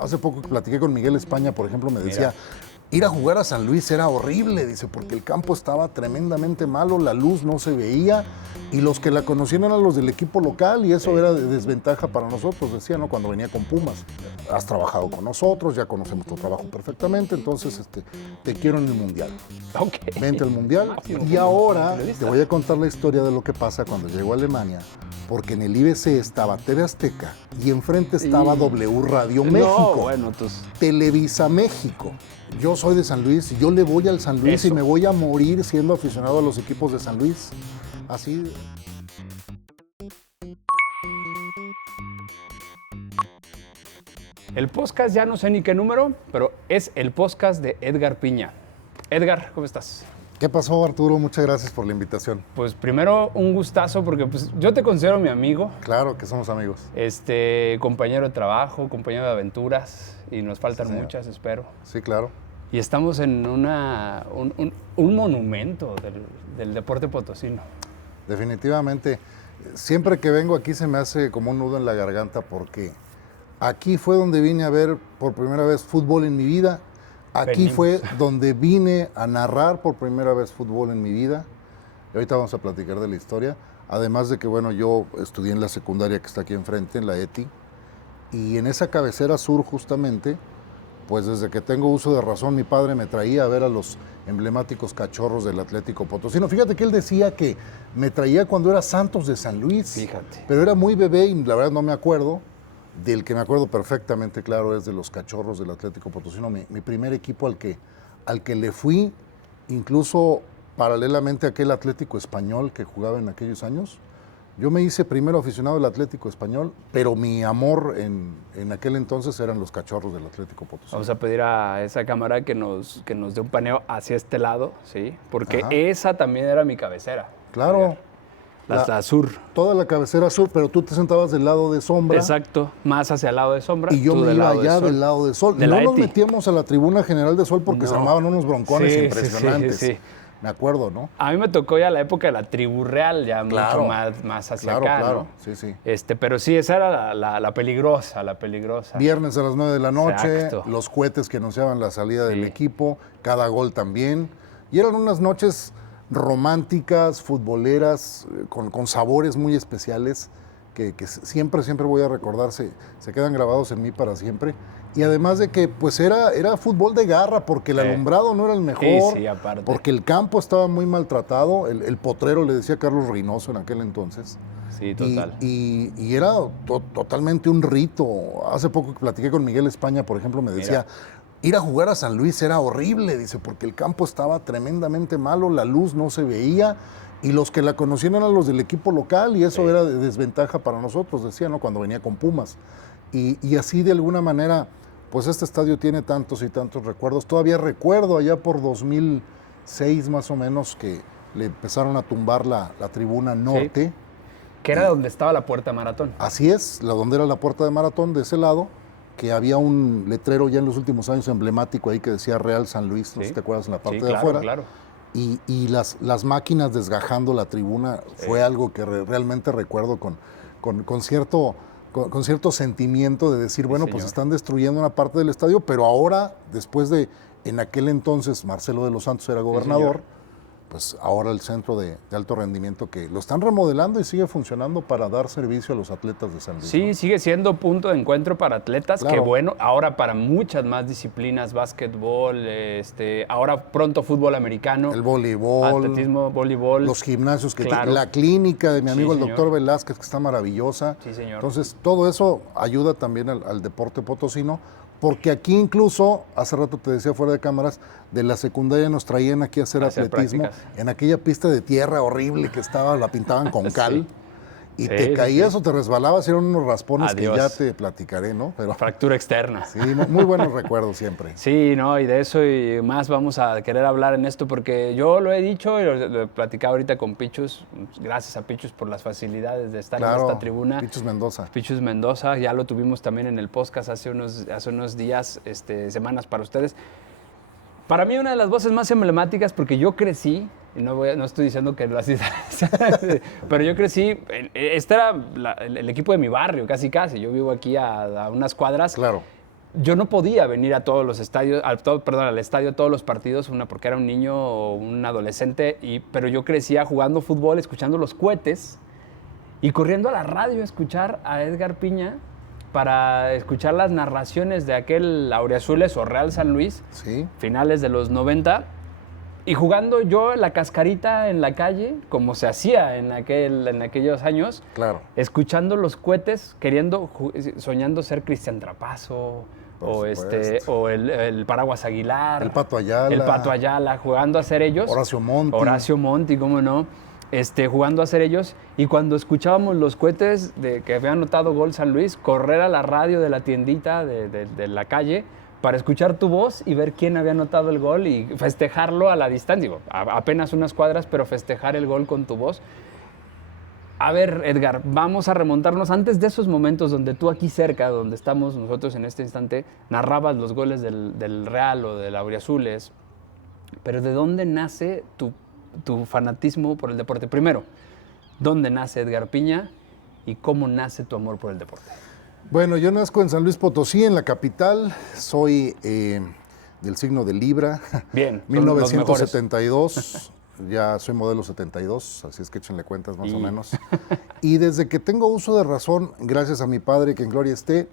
hace poco que platiqué con Miguel España, por ejemplo, me decía, ir a jugar a San Luis era horrible, dice, porque el campo estaba tremendamente malo, la luz no se veía, y los que la conocían eran los del equipo local, y eso era de desventaja para nosotros, decía, ¿no? Cuando venía con Pumas. Has trabajado con nosotros, ya conocemos tu trabajo perfectamente, entonces te quiero en el Mundial. Okay. Vente al Mundial. Y ahora te voy a contar la historia de lo que pasa cuando llego a Alemania, porque en el IBC estaba TV Azteca y enfrente estaba W Radio México. No, bueno, Televisa México. Yo soy de San Luis y yo le voy al San Luis y me voy a morir siendo aficionado a los equipos de San Luis. Así. El podcast ya no sé ni qué número, pero es el podcast de Edgar Piña. Edgar, ¿cómo estás? ¿Qué pasó, Arturo? Muchas gracias por la invitación. Pues primero un gustazo porque pues, yo te considero mi amigo. Claro que somos amigos. Compañero de trabajo, compañero de aventuras y nos faltan muchas, espero. Sí, claro. Y estamos en un monumento del deporte potosino. Definitivamente. Siempre que vengo aquí se me hace como un nudo en la garganta porque aquí fue donde vine a ver por primera vez fútbol en mi vida. Aquí fue donde vine a narrar por primera vez fútbol en mi vida. Y ahorita vamos a platicar de la historia. Además de que, bueno, yo estudié en la secundaria que está aquí enfrente, en la ETI. Y en esa cabecera sur, justamente, pues desde que tengo uso de razón, mi padre me traía a ver a los emblemáticos Cachorros del Atlético Potosino. Fíjate que él decía que me traía cuando era Santos de San Luis. Fíjate. Pero era muy bebé y la verdad no me acuerdo. Del que me acuerdo perfectamente, claro, es de los Cachorros del Atlético Potosino, mi primer equipo al que le fui, incluso paralelamente a aquel Atlético Español que jugaba en aquellos años. Yo me hice primero aficionado del Atlético Español, pero mi amor en aquel entonces eran los Cachorros del Atlético Potosino. Vamos a pedir a esa cámara que nos dé un paneo hacia este lado, ¿sí? Porque esa también era mi cabecera. Claro. La sur. Toda la cabecera sur, pero tú te sentabas del lado de sombra. Exacto, más hacia el lado de sombra. Y yo me iba allá del lado de sol. No nos metíamos a la tribuna general de sol porque se armaban unos broncones impresionantes. Sí. Me acuerdo, ¿no? A mí me tocó ya la época de la tribu real, ya mucho más hacia acá, claro. ¿no? Sí. Pero sí, esa era la peligrosa. Viernes a las 9 de la noche, Exacto. Los cohetes que anunciaban la salida del equipo, cada gol también. Y eran unas noches románticas, futboleras, con sabores muy especiales que siempre voy a recordar, se quedan grabados en mí para siempre. Y además de que pues era fútbol de garra, porque el alumbrado no era el mejor, aparte. porque el campo estaba muy maltratado, el potrero le decía Carlos Reynoso en aquel entonces. Sí, total. Y era totalmente un rito. Hace poco que platiqué con Miguel España, por ejemplo, me decía, ir a jugar a San Luis era horrible, dice, porque el campo estaba tremendamente malo, la luz no se veía, y los que la conocían eran los del equipo local, y eso era de desventaja para nosotros, decía, ¿no? Cuando venía con Pumas. Y así de alguna manera, pues este estadio tiene tantos y tantos recuerdos. Todavía recuerdo allá por 2006 más o menos que le empezaron a tumbar la tribuna norte. Que era donde estaba la puerta de Maratón. Así es, donde era la puerta de Maratón, de ese lado, que había un letrero ya en los últimos años emblemático ahí que decía Real San Luis, no sé si te acuerdas, en la parte de afuera. Claro. Y las máquinas desgajando la tribuna fue algo que realmente recuerdo con cierto sentimiento de decir, bueno, pues están destruyendo una parte del estadio, pero ahora, después de, en aquel entonces, Marcelo de los Santos era gobernador, pues ahora el centro de alto rendimiento que lo están remodelando y sigue funcionando para dar servicio a los atletas de San Luis. Sí, ¿no? Sigue siendo punto de encuentro para atletas, que bueno, ahora para muchas más disciplinas, básquetbol, ahora pronto fútbol americano. El voleibol. Atletismo, voleibol. Los gimnasios que tiene, la clínica de mi amigo el doctor Velázquez, que está maravillosa. Sí, señor. Entonces, todo eso ayuda también al deporte potosino. Porque aquí incluso, hace rato te decía fuera de cámaras, de la secundaria nos traían aquí a hacer atletismo prácticas. En aquella pista de tierra horrible que estaba, la pintaban con cal. Y te caías o te resbalabas, eran unos raspones que ya te platicaré, ¿no? Pero, fractura externa. Sí, muy buenos recuerdos siempre. Sí, no, y de eso y más vamos a querer hablar en esto, porque yo lo he dicho y lo he platicado ahorita con Pichus, gracias a Pichus por las facilidades de estar en esta tribuna. Pichus Mendoza, ya lo tuvimos también en el podcast hace unos días, semanas para ustedes. Para mí una de las voces más emblemáticas, porque yo crecí, y no estoy diciendo que las pero yo crecí, este era el equipo de mi barrio, casi. Yo vivo aquí a unas cuadras. Claro. yo no podía venir a todos los estadios, al estadio, a todos los partidos, porque era un niño o un adolescente, pero yo crecía jugando fútbol, escuchando los cohetes y corriendo a la radio a escuchar a Edgar Piña para escuchar las narraciones de aquel Auriazules o Real San Luis, sí, finales de los 90, y jugando yo la cascarita en la calle, como se hacía en aquellos años, claro, escuchando los cohetes, soñando ser Cristian Trapazo, o el Paraguas Aguilar, el Pato Ayala, jugando a ser ellos. Horacio Monti, cómo no, jugando a ser ellos. Y cuando escuchábamos los cohetes de que había anotado gol San Luis, correr a la radio de la tiendita de la calle para escuchar tu voz y ver quién había anotado el gol y festejarlo a la distancia. Digo, apenas unas cuadras, pero festejar el gol con tu voz. A ver, Edgar, vamos a remontarnos antes de esos momentos donde tú aquí cerca, donde estamos nosotros en este instante, narrabas los goles del Real o del Auriazules. Pero ¿de dónde nace tu fanatismo por el deporte? Primero, ¿dónde nace Edgar Piña y cómo nace tu amor por el deporte? Bueno, yo nazco en San Luis Potosí, en la capital. Soy del signo de Libra. Bien, 1972. Ya soy modelo 72, así es que échenle cuentas más o menos. Y desde que tengo uso de razón, gracias a mi padre, que en gloria esté,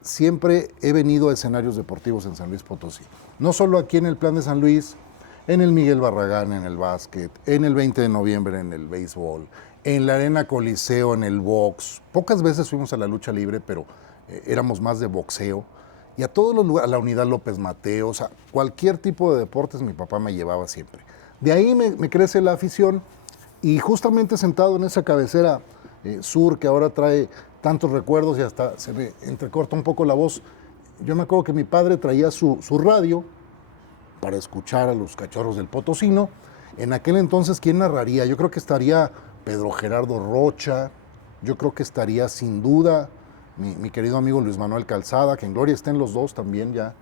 siempre he venido a escenarios deportivos en San Luis Potosí. No solo aquí en el Plan de San Luis, en el Miguel Barragán, en el básquet, en el 20 de noviembre, en el béisbol, en la Arena Coliseo, en el box. Pocas veces fuimos a la lucha libre, pero éramos más de boxeo. Y a todos los lugares, a la Unidad López Mateo, o sea, cualquier tipo de deportes mi papá me llevaba siempre. De ahí me crece la afición y justamente sentado en esa cabecera sur que ahora trae tantos recuerdos y hasta se me entrecorta un poco la voz. Yo me acuerdo que mi padre traía su radio para escuchar a los Cachorros del Potosino. En aquel entonces, ¿quién narraría? Yo creo que estaría Pedro Gerardo Rocha, yo creo que estaría sin duda mi querido amigo Luis Manuel Calzada, que en gloria estén los dos también ya.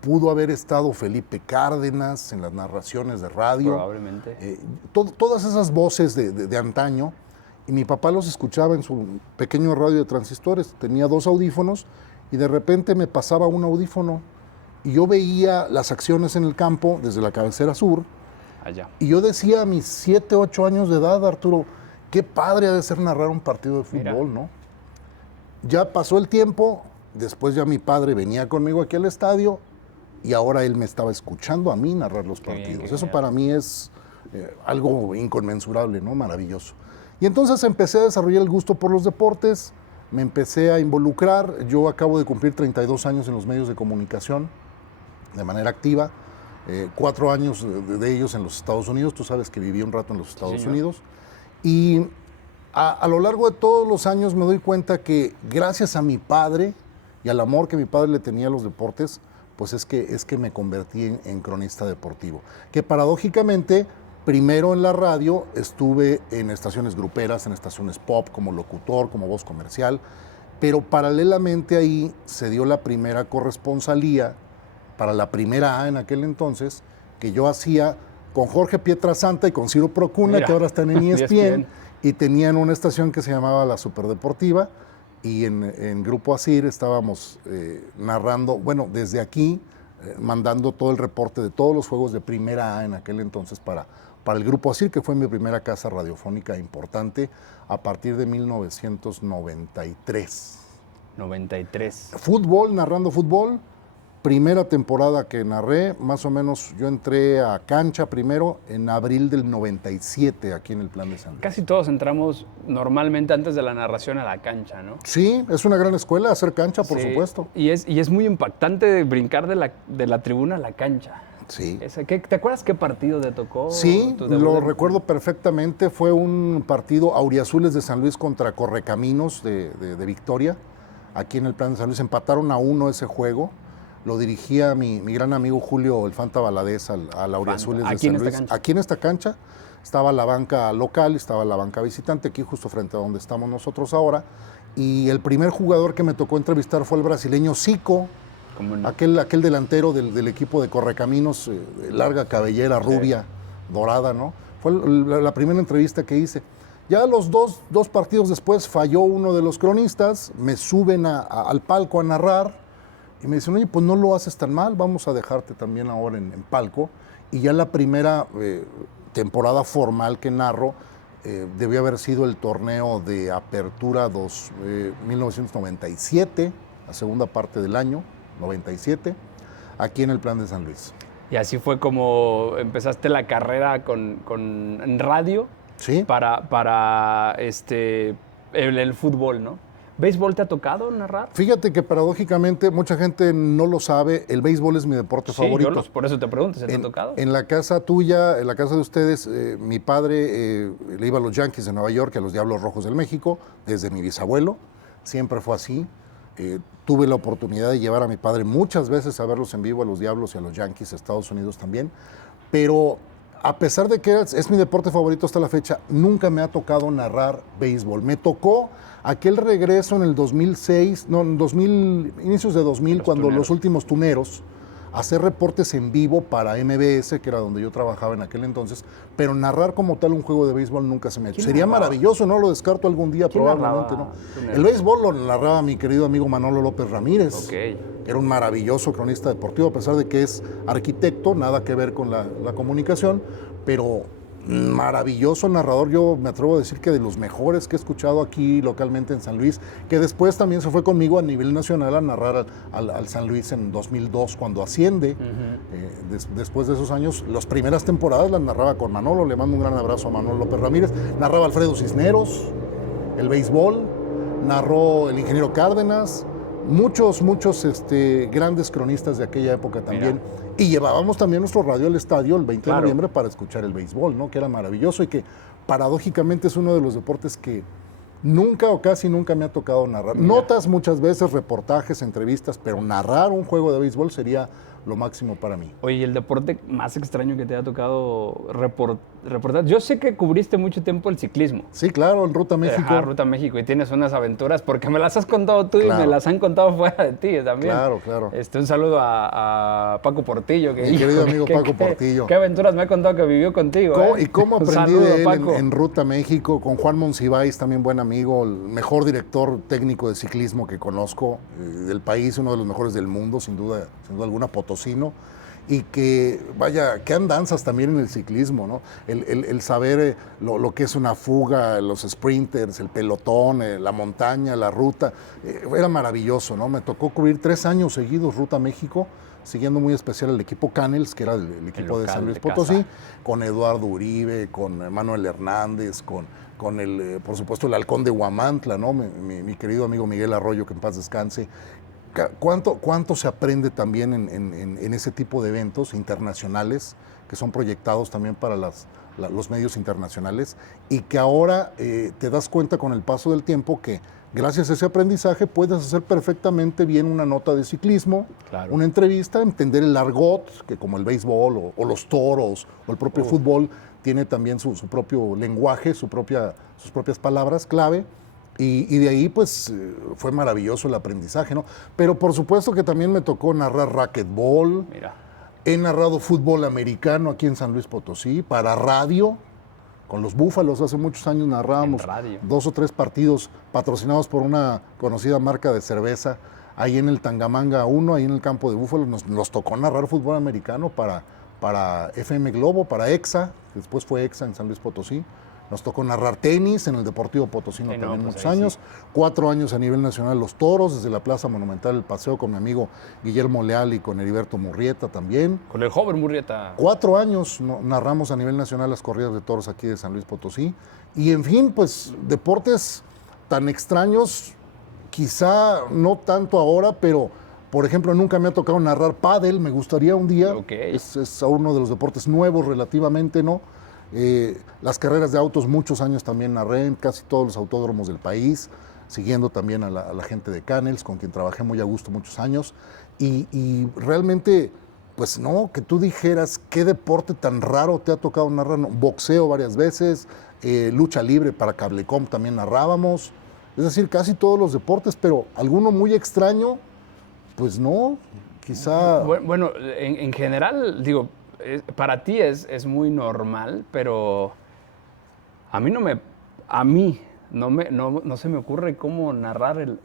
Pudo haber estado Felipe Cárdenas en las narraciones de radio. Probablemente. Todas esas voces de antaño. Y mi papá los escuchaba en su pequeño radio de transistores. Tenía 2 audífonos y de repente me pasaba un audífono. Y yo veía las acciones en el campo desde la cabecera sur. Allá. Y yo decía a mis 7, 8 años de edad, Arturo, qué padre ha de ser narrar un partido de fútbol, ¿no? Ya pasó el tiempo, después ya mi padre venía conmigo aquí al estadio y ahora él me estaba escuchando a mí narrar los partidos. Eso para mí es algo inconmensurable, ¿no? Maravilloso. Y entonces empecé a desarrollar el gusto por los deportes, me empecé a involucrar. Yo acabo de cumplir 32 años en los medios de comunicación de manera activa, 4 años de ellos en los Estados Unidos. Tú sabes que viví un rato en los Estados Unidos. Y a lo largo de todos los años me doy cuenta que gracias a mi padre y al amor que mi padre le tenía a los deportes, pues es que me convertí en cronista deportivo. Que paradójicamente, primero en la radio estuve en estaciones gruperas, en estaciones pop, como locutor, como voz comercial, pero paralelamente ahí se dio la primera corresponsalía para la Primera A en aquel entonces, que yo hacía con Jorge Pietrasanta y con Ciro Procuna, que ahora están en ESPN, y tenían una estación que se llamaba La Superdeportiva, y en Grupo Asir estábamos narrando, bueno, desde aquí, mandando todo el reporte de todos los juegos de Primera A en aquel entonces para el Grupo Asir, que fue mi primera casa radiofónica importante a partir de 1993. 93. Fútbol, narrando fútbol. Primera temporada que narré, más o menos yo entré a cancha primero en abril del 97 aquí en el Plan de San Luis. Casi todos entramos normalmente antes de la narración a la cancha, ¿no? Sí, es una gran escuela hacer cancha, por supuesto. Y es muy impactante brincar de la tribuna a la cancha. Sí. ¿Te acuerdas qué partido te tocó? Sí, lo recuerdo perfectamente. Fue un partido Auriazules de San Luis contra Correcaminos de Victoria. Aquí en el Plan de San Luis empataron a 1 ese juego. Lo dirigía mi gran amigo Julio El Fanta Valadez al Auriazules de San Luis. Aquí en esta cancha estaba la banca local, estaba la banca visitante, aquí justo frente a donde estamos nosotros ahora. Y el primer jugador que me tocó entrevistar fue el brasileño Zico, no? aquel delantero del equipo de Correcaminos, larga cabellera, rubia, dorada, ¿no? Fue la primera entrevista que hice. Ya los dos partidos después falló uno de los cronistas, me suben al palco a narrar. Y me dicen, oye, pues no lo haces tan mal, vamos a dejarte también ahora en palco. Y ya la primera temporada formal que narro debió haber sido el torneo de Apertura 1997, la segunda parte del año, 97, aquí en el Plan de San Luis. Y así fue como empezaste la carrera en radio. Sí. Para el fútbol, ¿no? ¿Béisbol te ha tocado narrar? Fíjate que paradójicamente mucha gente no lo sabe, el béisbol es mi deporte favorito. Por eso te pregunto, ¿se te ha tocado? En la casa tuya, en la casa de ustedes, mi padre le iba a los Yankees de Nueva York y a los Diablos Rojos del México, desde mi bisabuelo, siempre fue así. Tuve la oportunidad de llevar a mi padre muchas veces a verlos en vivo, a los Diablos y a los Yankees, a Estados Unidos también, pero a pesar de que es mi deporte favorito hasta la fecha, nunca me ha tocado narrar béisbol. Me tocó aquel regreso en el 2006, inicios de 2000, cuando los últimos tuneros, hacer reportes en vivo para MBS, que era donde yo trabajaba en aquel entonces, pero narrar como tal un juego de béisbol nunca se me ha hecho. Sería maravilloso, no lo descarto algún día, probablemente no. El béisbol lo narraba mi querido amigo Manolo López Ramírez. Era un maravilloso cronista deportivo, a pesar de que es arquitecto, nada que ver con la comunicación, pero maravilloso narrador. Yo me atrevo a decir que de los mejores que he escuchado aquí localmente en San Luis, que después también se fue conmigo a nivel nacional a narrar al San Luis en 2002 cuando asciende. Después de esos años, las primeras temporadas las narraba con Manolo. Le mando un gran abrazo a Manolo López Ramírez. Narraba Alfredo Cisneros, el béisbol, narró el ingeniero Cárdenas, muchos grandes cronistas de aquella época también. Mira. Y llevábamos también nuestro radio al estadio el 20 de noviembre para escuchar el béisbol, ¿no? Que era maravilloso y que paradójicamente es uno de los deportes que nunca o casi nunca me ha tocado narrar. Mira. Notas muchas veces, reportajes, entrevistas, pero narrar un juego de béisbol sería lo máximo para mí. Oye, ¿y el deporte más extraño que te ha tocado reportar? Yo sé que cubriste mucho tiempo el ciclismo. Sí, claro, en Ruta México. Ruta México, y tienes unas aventuras, porque me las has contado tú y me las han contado fuera de ti también. Claro. Un saludo a Paco Portillo. Mi querido amigo Paco Portillo. ¿Qué aventuras me ha contado que vivió contigo? ¿Y cómo aprendí de él en Ruta México? Con Juan Monsiváis, también buen amigo, el mejor director técnico de ciclismo que conozco del país, uno de los mejores del mundo, sin duda alguna, potosino, y que, vaya, qué andanzas también en el ciclismo, ¿no? El saber lo que es una fuga, los sprinters, el pelotón, la montaña, la ruta, era maravilloso, ¿no? Me tocó cubrir 3 años seguidos Ruta México, siguiendo muy especial el equipo Canels, que era el equipo de San Luis Potosí, con Eduardo Uribe, con Manuel Hernández, con por supuesto, el halcón de Huamantla, ¿no? Mi querido amigo Miguel Arroyo, que en paz descanse. ¿Cuánto se aprende también en ese tipo de eventos internacionales que son proyectados también para los medios internacionales y que ahora te das cuenta con el paso del tiempo que gracias a ese aprendizaje puedes hacer perfectamente bien una nota de ciclismo, una entrevista, entender el argot, que como el béisbol o los toros o el propio fútbol tiene también su propio lenguaje, sus propias palabras clave. Y de ahí, pues, fue maravilloso el aprendizaje, ¿no? Pero por supuesto que también me tocó narrar racquetball. Mira. He narrado fútbol americano aquí en San Luis Potosí, para radio. Con los Búfalos hace muchos años narrábamos 2 o 3 partidos patrocinados por una conocida marca de cerveza. Ahí en el Tangamanga 1, ahí en el campo de Búfalos, nos tocó narrar fútbol americano para FM Globo, para EXA, que después fue EXA en San Luis Potosí. Nos tocó narrar tenis en el Deportivo Potosino también muchos años. Sí. 4 años a nivel nacional los toros, desde la Plaza Monumental El Paseo con mi amigo Guillermo Leal y con Heriberto Murrieta también. Con el joven Murrieta. 4 años narramos a nivel nacional las corridas de toros aquí de San Luis Potosí. Y en fin, pues deportes tan extraños, quizá no tanto ahora, pero por ejemplo nunca me ha tocado narrar pádel, me gustaría un día. Es uno de los deportes nuevos relativamente, ¿no? Las carreras de autos muchos años también narré en casi todos los autódromos del país, siguiendo también a la gente de Canels, con quien trabajé muy a gusto muchos años, y realmente, pues no, que tú dijeras qué deporte tan raro te ha tocado narrar. No, boxeo varias veces, lucha libre para Cablecom también narrábamos, es decir, casi todos los deportes, pero alguno muy extraño, pues no, quizá... Bueno, en general, digo, para ti es muy normal, pero a mí no se me ocurre cómo narrar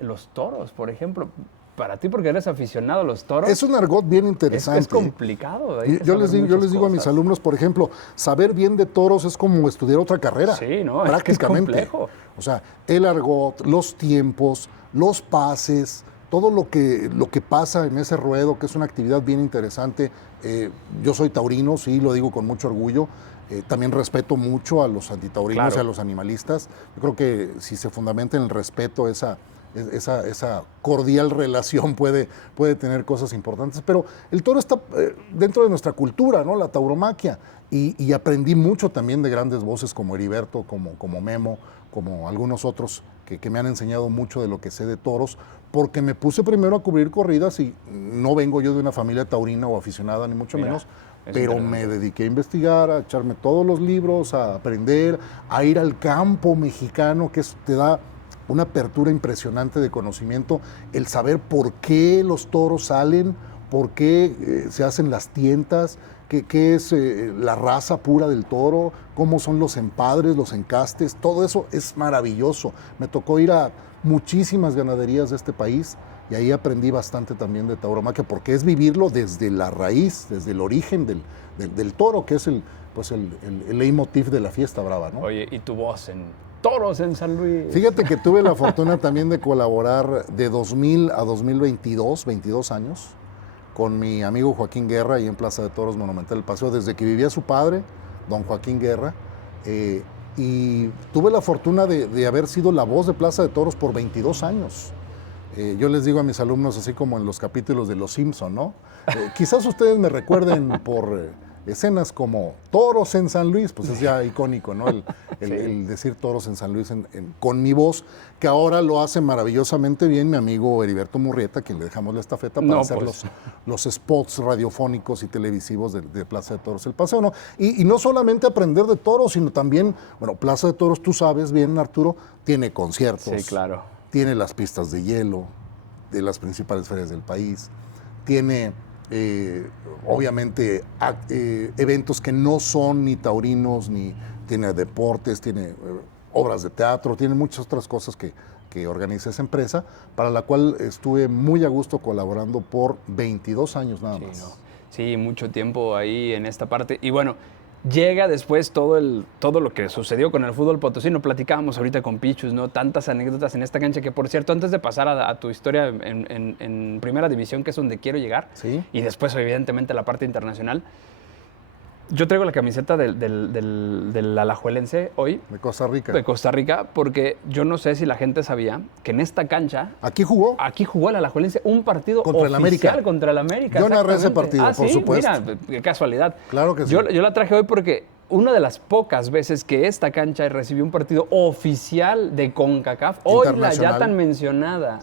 los toros, por ejemplo. para ti, porque eres aficionado a los toros. Es un argot bien interesante. Es complicado. Yo les digo a mis alumnos, por ejemplo, saber bien de toros es como estudiar otra carrera. Sí, ¿no? Prácticamente. Es complejo. O sea, el argot, los tiempos, los pases, todo lo que pasa en ese ruedo, que es una actividad bien interesante. Yo soy taurino, sí, lo digo con mucho orgullo. También respeto mucho a los antitaurinos, claro, y a los animalistas. Yo creo que si se fundamenta en el respeto, esa cordial relación puede tener cosas importantes. Pero el toro está dentro de nuestra cultura, ¿no? La tauromaquia. Y aprendí mucho también de grandes voces como Heriberto, como Memo, como algunos otros que me han enseñado mucho de lo que sé de toros, porque me puse primero a cubrir corridas y no vengo yo de una familia taurina o aficionada, ni mucho menos, pero me dediqué a investigar, a echarme todos los libros, a aprender, a ir al campo mexicano, que eso te da una apertura impresionante de conocimiento, el saber por qué los toros salen, por qué se hacen las tientas, qué es la raza pura del toro, cómo son los empadres, los encastes, todo eso es maravilloso. Me tocó ir a muchísimas ganaderías de este país y ahí aprendí bastante también de tauromaquia, porque es vivirlo desde la raíz, desde el origen del toro, que es el leitmotiv de la fiesta brava, ¿no? Oye, ¿y tu voz en Toros en San Luis? Fíjate que tuve la fortuna también de colaborar de 2000 a 2022, 22 años, con mi amigo Joaquín Guerra, ahí en Plaza de Toros Monumental del Paseo, desde que vivía su padre, don Joaquín Guerra, y tuve la fortuna de haber sido la voz de Plaza de Toros por 22 años. Yo les digo a mis alumnos, así como en los capítulos de Los Simpson, ¿no? Quizás ustedes me recuerden por escenas como Toros en San Luis, pues es ya icónico, ¿no? El decir Toros en San Luis con mi voz, que ahora lo hace maravillosamente bien mi amigo Heriberto Murrieta, quien le dejamos la estafeta para hacer los spots radiofónicos y televisivos de Plaza de Toros El Paseo, ¿no? Y no solamente aprender de toros, sino también, bueno, Plaza de Toros, tú sabes bien, Arturo, tiene conciertos. Sí, claro. Tiene las pistas de hielo de las principales ferias del país, tiene obviamente eventos que no son ni taurinos, ni tiene deportes, tiene obras de teatro, tiene muchas otras cosas que organiza esa empresa, para la cual estuve muy a gusto colaborando por 22 años nada más. No. Sí, mucho tiempo ahí en esta parte. Y bueno, llega después todo lo que sucedió con el fútbol potosino. Platicábamos ahorita con Pichus, ¿no? Tantas anécdotas en esta cancha que, por cierto, antes de pasar a tu historia en Primera División, que es donde quiero llegar, ¿sí? Y después, evidentemente, la parte internacional. Yo traigo la camiseta del alajuelense hoy. De Costa Rica. De Costa Rica, porque yo no sé si la gente sabía que en esta cancha... ¿Aquí jugó? Aquí jugó el alajuelense un partido contra oficial contra el América. Yo narré ese partido, por supuesto. Mira, qué casualidad. Claro que sí. Yo la traje hoy porque una de las pocas veces que esta cancha recibió un partido oficial de CONCACAF, hoy la ya tan mencionada,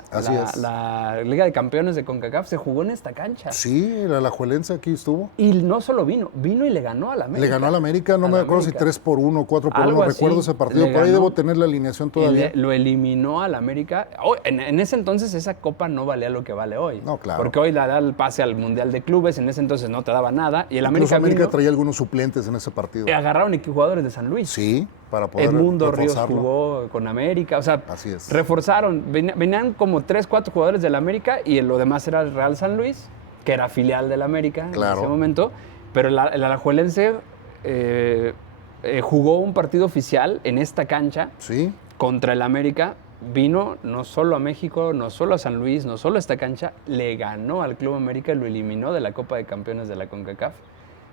la Liga de Campeones de CONCACAF, se jugó en esta cancha. Sí, el alajuelense aquí estuvo. Y no solo vino y le ganó al América. Le ganó al América, no me acuerdo si 3-1, 4-1, recuerdo ese partido, por ahí debo tener la alineación todavía. Lo eliminó al América. En ese entonces esa copa no valía lo que vale hoy. No, claro. Porque hoy da el pase al Mundial de Clubes, en ese entonces no te daba nada. Y el América vino, traía algunos suplentes en ese partido. Agarraron jugadores de San Luis. Sí, para poder Edmundo Ríos jugó con América, o sea, así es. Reforzaron, venían como 3, 4 jugadores del América y lo demás era el Real San Luis, que era filial del América en ese momento, pero el alajuelense jugó un partido oficial en esta cancha contra el América. Vino no solo a México, no solo a San Luis, no solo a esta cancha, le ganó al Club América y lo eliminó de la Copa de Campeones de la CONCACAF.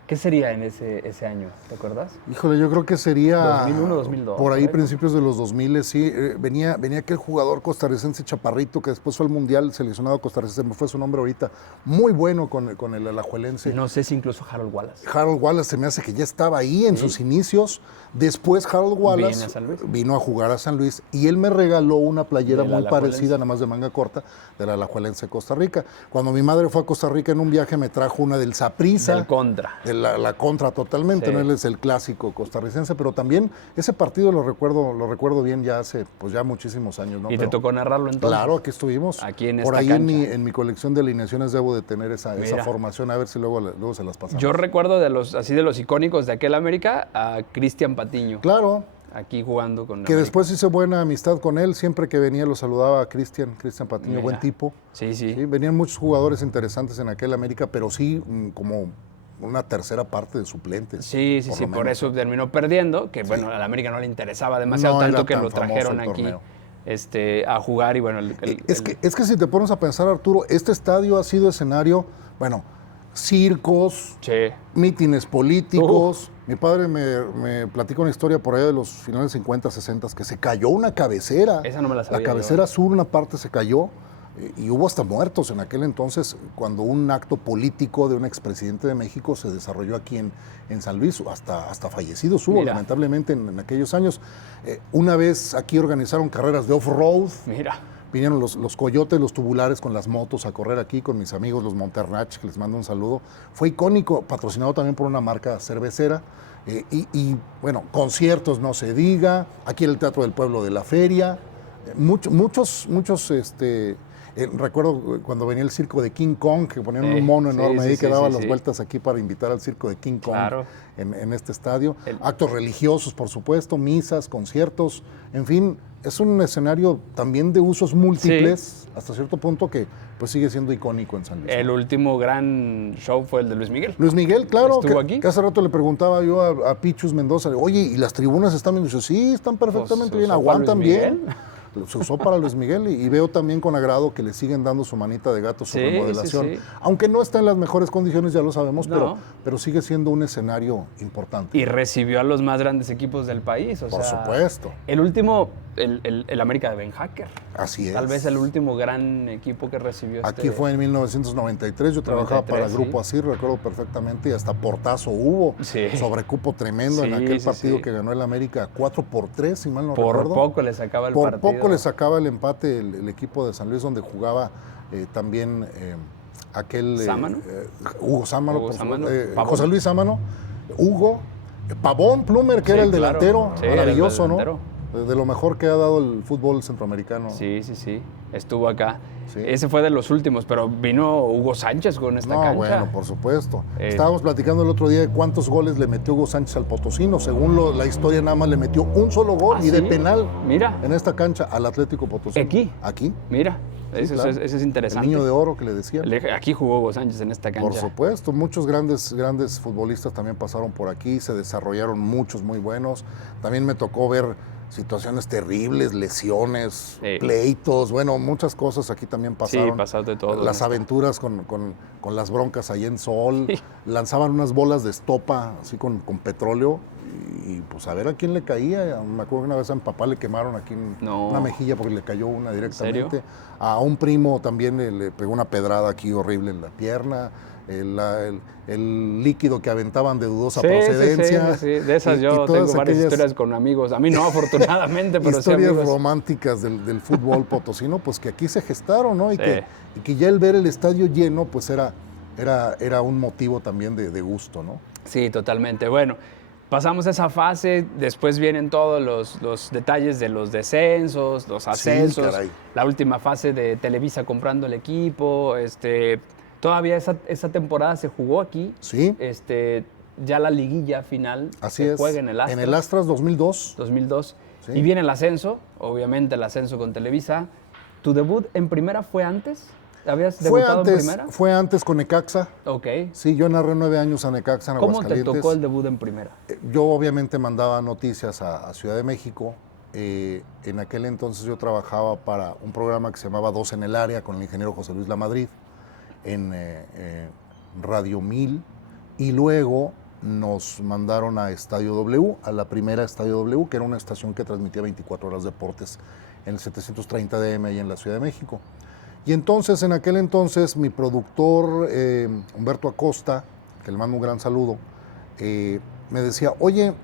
¿Qué sería en ese año? ¿Te acuerdas? Híjole, yo creo que sería 2001, 2002. Por ahí, principios de los 2000, sí. Venía aquel jugador costarricense chaparrito que después fue al Mundial, seleccionado costarricense, me fue su nombre ahorita, muy bueno con el alajuelense. No sé si incluso Harold Wallace. Harold Wallace se me hace que ya estaba ahí en sus inicios. Después Harold Wallace vino a jugar a San Luis y él me regaló una playera muy parecida, nada más de manga corta, del alajuelense de Costa Rica. Cuando mi madre fue a Costa Rica en un viaje me trajo una del Saprissa. Del Contra. La Contra totalmente, ¿no? Él es el clásico costarricense, pero también ese partido lo recuerdo bien ya hace pues ya muchísimos años, ¿no? ¿Y te tocó narrarlo entonces? Claro, aquí estuvimos. Aquí en esta Por ahí cancha. en mi colección de alineaciones debo de tener esa formación, a ver si luego se las pasamos. Yo recuerdo de los icónicos de aquel América a Cristian Patiño. Claro. aquí jugando con Que después hice buena amistad con él, siempre que venía lo saludaba a Cristian Patiño, Mira. buen tipo. Sí. Venían muchos jugadores interesantes en aquel América, pero sí como una tercera parte de suplentes. Sí, por eso terminó perdiendo, que bueno, al América no le interesaba demasiado, tanto que lo trajeron aquí a jugar y bueno. Es que si te pones a pensar, Arturo, este estadio ha sido escenario, bueno, circos, mítines políticos. Mi padre me platica una historia por allá de los finales 50, 60, que se cayó una cabecera. Esa no me la sabía. La cabecera sur, una parte se cayó y hubo hasta muertos en aquel entonces cuando un acto político de un expresidente de México se desarrolló aquí en San Luis. Hasta fallecidos hubo, lamentablemente, en aquellos años. Una vez aquí organizaron carreras de off-road. Mira. Vinieron los coyotes, los tubulares con las motos a correr aquí con mis amigos, los Monternach, que les mando un saludo. Fue icónico, patrocinado también por una marca cervecera. Y bueno, conciertos no se diga. Aquí en el Teatro del Pueblo de la Feria. Muchos recuerdo cuando venía el circo de King Kong, que ponían un mono enorme ahí que daba las vueltas aquí para invitar al circo de King Kong en este estadio. Actos religiosos, por supuesto, misas, conciertos, en fin, es un escenario también de usos múltiples, hasta cierto punto que pues sigue siendo icónico en San Luis. El último gran show fue el de Luis Miguel. Luis Miguel, claro. ¿Estuvo aquí? Que hace rato le preguntaba yo a Pichus Mendoza, oye, ¿y las tribunas están bien? Y dice, sí, están perfectamente bien, aguantan bien. Se usó para Luis Miguel y veo también con agrado que le siguen dando su manita de gato su remodelación. Aunque no está en las mejores condiciones, ya lo sabemos, pero sigue siendo un escenario importante. Y recibió a los más grandes equipos del país. Por supuesto. El último, el América de Ben Hacker. Así es. Tal vez el último gran equipo que recibió. Aquí fue en 1993, yo trabajaba para el Grupo Asir, recuerdo perfectamente, y hasta portazo hubo. Sobrecupo tremendo en aquel partido que ganó el América 4-3, si mal no recuerdo. Por poco le sacaba el partido. Por poco le sacaba el empate el equipo de San Luis, donde jugaba también aquel... ¿Sámano? Hugo Sámano. José Luis Sámano. Hugo. Pavón Plumer, que era el delantero. Maravilloso, ¿no? De lo mejor que ha dado el fútbol centroamericano. Sí. Estuvo acá. Sí. Ese fue de los últimos, pero vino Hugo Sánchez con esta cancha. Bueno, por supuesto. Estábamos platicando el otro día de cuántos goles le metió Hugo Sánchez al Potosino. Según la historia, nada más le metió un solo gol y de penal. Mira. En esta cancha al Atlético Potosino. Aquí. Mira. Sí, ese es interesante. El niño de oro que le decían. Aquí jugó Hugo Sánchez en esta cancha. Por supuesto, muchos grandes futbolistas también pasaron por aquí, se desarrollaron muchos muy buenos. También me tocó ver situaciones terribles, lesiones, pleitos, bueno, muchas cosas aquí también pasaron. Sí, pasaste todo. Las aventuras con las broncas ahí en Sol, lanzaban unas bolas de estopa así con petróleo y pues a ver a quién le caía. Me acuerdo que una vez a mi papá le quemaron aquí una mejilla porque le cayó una directamente. ¿En serio? A un primo también le pegó una pedrada aquí horrible en la pierna. El líquido que aventaban de dudosa procedencia. Sí. De esas yo tengo varias historias con amigos. A mí no, afortunadamente, pero sí amigos. Historias románticas del fútbol potosino, pues que aquí se gestaron, ¿no? Y que ya el ver el estadio lleno, pues era un motivo también de gusto, ¿no? Sí, totalmente. Bueno, pasamos esa fase, después vienen todos los detalles de los descensos, los ascensos, la última fase de Televisa comprando el equipo, todavía esa temporada se jugó aquí. Sí. Ya la liguilla final se juega en el Astras. En el Astras 2002. 2002. Sí. Y viene el ascenso, obviamente el ascenso con Televisa. ¿Tu debut en primera fue antes? ¿Habías debutado en primera? Fue antes con Necaxa. Ok. Sí, yo narré 9 años a Necaxa en Aguascalientes. ¿Cómo te tocó el debut en primera? Yo obviamente mandaba noticias a Ciudad de México. En aquel entonces yo trabajaba para un programa que se llamaba Dos en el Área con el ingeniero José Luis Lamadrid en Radio 1000 y luego nos mandaron a Estadio W, a la primera Estadio W, que era una estación que transmitía 24 horas deportes en el 730 DM ahí en la Ciudad de México. Y entonces, en aquel entonces, mi productor Humberto Acosta, que le mando un gran saludo, me decía, oye,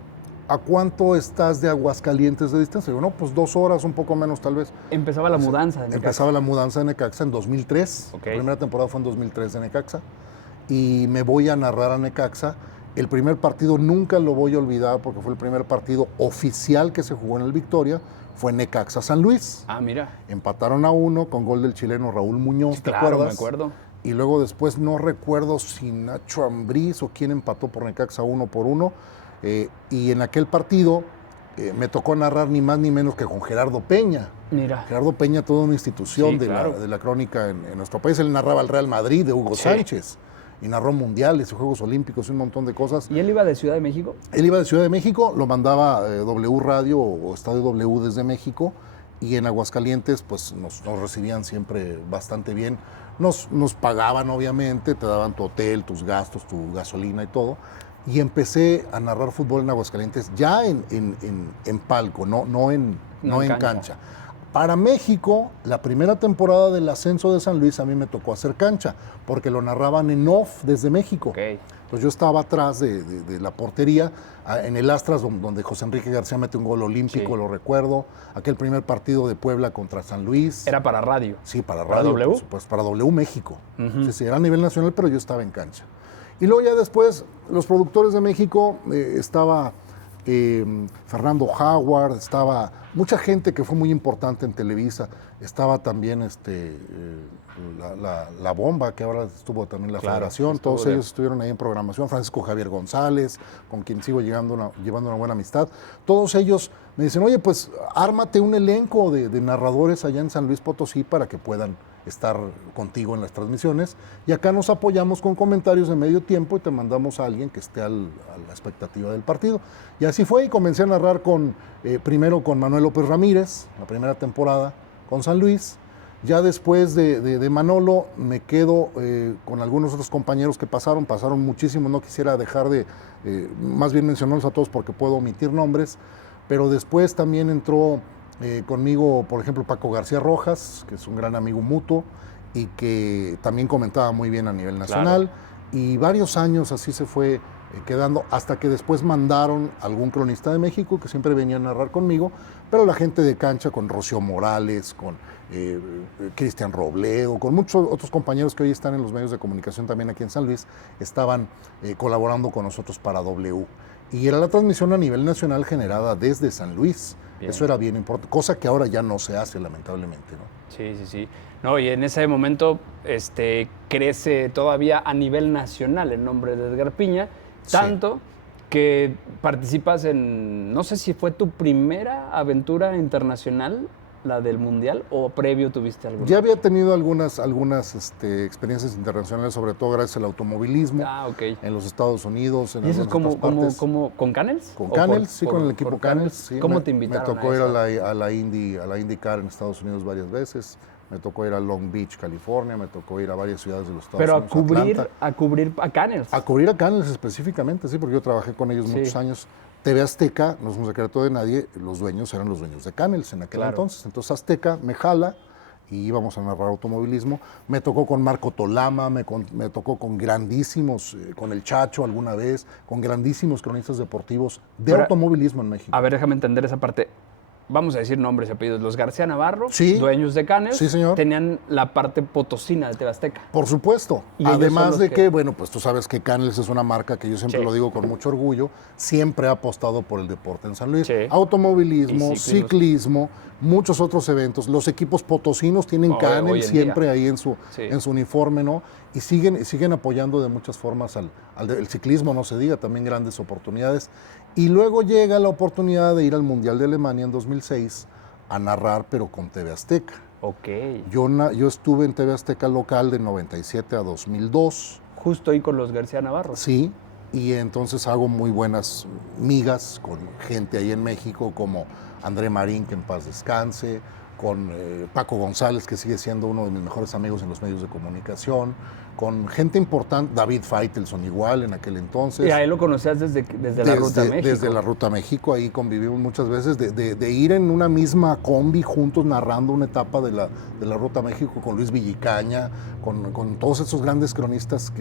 ¿a cuánto estás de Aguascalientes de distancia? Yo, no, pues 2 horas, un poco menos tal vez. Empezaba la mudanza de Necaxa. Empezaba la mudanza de Necaxa en 2003. Okay. La primera temporada fue en 2003 de Necaxa. Y me voy a narrar a Necaxa. El primer partido nunca lo voy a olvidar porque fue el primer partido oficial que se jugó en el Victoria. Fue Necaxa San Luis. Ah, mira. Empataron a 1 con gol del chileno Raúl Muñoz, ¿te acuerdas? Me acuerdo. Y luego después no recuerdo si Nacho Ambriz o quién empató por Necaxa 1-1. Y en aquel partido me tocó narrar ni más ni menos que con Gerardo Peña. Mira. Gerardo Peña, toda una institución Sí, de, claro. de la crónica en nuestro país. Él narraba el Real Madrid de Hugo Sánchez y narró mundiales y Juegos Olímpicos y un montón de cosas. ¿Y él iba de Ciudad de México? Él iba de Ciudad de México, lo mandaba W Radio o Estadio W desde México, y en Aguascalientes pues nos recibían siempre bastante bien. Nos pagaban, obviamente, te daban tu hotel, tus gastos, tu gasolina y todo. Y empecé a narrar fútbol en Aguascalientes ya en palco, no en cancha. Para México, la primera temporada del ascenso de San Luis a mí me tocó hacer cancha, porque lo narraban en off desde México. Okay. Entonces yo estaba atrás de la portería, en el Astras, donde José Enrique García metió un gol olímpico, lo recuerdo. Aquel primer partido de Puebla contra San Luis. ¿Era para radio? Sí, para radio. ¿Para W? Pues para W México. Sí, era a nivel nacional, pero yo estaba en cancha. Y luego ya después, los productores de México, estaba Fernando Howard, estaba mucha gente que fue muy importante en Televisa, estaba también la Bomba, que ahora estuvo también en la Federación, todos ellos estuvieron ahí en programación, Francisco Javier González, con quien sigo llevando una buena amistad. Todos ellos me dicen, oye, pues ármate un elenco de narradores allá en San Luis Potosí para que puedan estar contigo en las transmisiones, y acá nos apoyamos con comentarios de medio tiempo y te mandamos a alguien que esté a la expectativa del partido. Y así fue, y comencé a narrar primero con Manuel López Ramírez, la primera temporada con San Luis. Ya después de Manolo me quedo con algunos otros compañeros que pasaron muchísimo, no quisiera dejar más bien mencionarlos a todos porque puedo omitir nombres, pero después también entró conmigo, por ejemplo, Paco García Rojas, que es un gran amigo mutuo y que también comentaba muy bien a nivel nacional. Y varios años así se fue quedando, hasta que después mandaron algún cronista de México que siempre venía a narrar conmigo, pero la gente de cancha, con Rocío Morales, con Cristian Robledo, con muchos otros compañeros que hoy están en los medios de comunicación también aquí en San Luis, estaban colaborando con nosotros para W. Y era la transmisión a nivel nacional generada desde San Luis. Bien. Eso era bien importante, cosa que ahora ya no se hace, lamentablemente, ¿no? Sí. No, y en ese momento crece todavía a nivel nacional el nombre de Edgar Piña, tanto que participas en, no sé si fue tu primera aventura internacional, la del Mundial, o previo tuviste alguna? Ya había tenido algunas experiencias internacionales, sobre todo gracias al automovilismo en los Estados Unidos. ¿Y eso es como con Canels? Con Canels, sí, con el equipo Canels. Sí, ¿Cómo te invitaron? Me tocó ir a la IndyCar en Estados Unidos varias veces. Me tocó ir a Long Beach, California, me tocó ir a varias ciudades de los Estados Unidos. Pero a cubrir a Canels. A cubrir a Canels específicamente, sí, porque yo trabajé con ellos muchos años. TV Azteca, no es un secreto de nadie, los dueños eran los dueños de Canels en aquel entonces. Entonces Azteca me jala y íbamos a narrar automovilismo. Me tocó con Marco Tolama, me tocó con grandísimos, con El Chacho alguna vez, con grandísimos cronistas deportivos de automovilismo en México. A ver, déjame entender esa parte. Vamos a decir nombres y apellidos. Los García Navarro, dueños de Canels, tenían la parte potosina de TV Azteca. Por supuesto. Además de que, bueno, pues tú sabes que Canels es una marca que yo siempre lo digo con mucho orgullo, siempre ha apostado por el deporte en San Luis. Automovilismo, ciclismo, muchos otros eventos. Los equipos potosinos tienen Canels siempre ahí en su uniforme, ¿no? Y siguen apoyando de muchas formas el ciclismo, no se diga, también grandes oportunidades. Y luego llega la oportunidad de ir al Mundial de Alemania en 2006 a narrar, pero con TV Azteca. Yo estuve en TV Azteca local de 97 a 2002. Justo ahí con los García Navarro. Sí, y entonces hago muy buenas migas con gente ahí en México, como André Marín, que en paz descanse, con Paco González, que sigue siendo uno de mis mejores amigos en los medios de comunicación, con gente importante, David Feitelson igual en aquel entonces. ¿Y a él lo conocías desde la Ruta México? Desde la Ruta México, ahí convivimos muchas veces, de ir en una misma combi juntos narrando una etapa de la Ruta México con Luis Villicaña, con todos esos grandes cronistas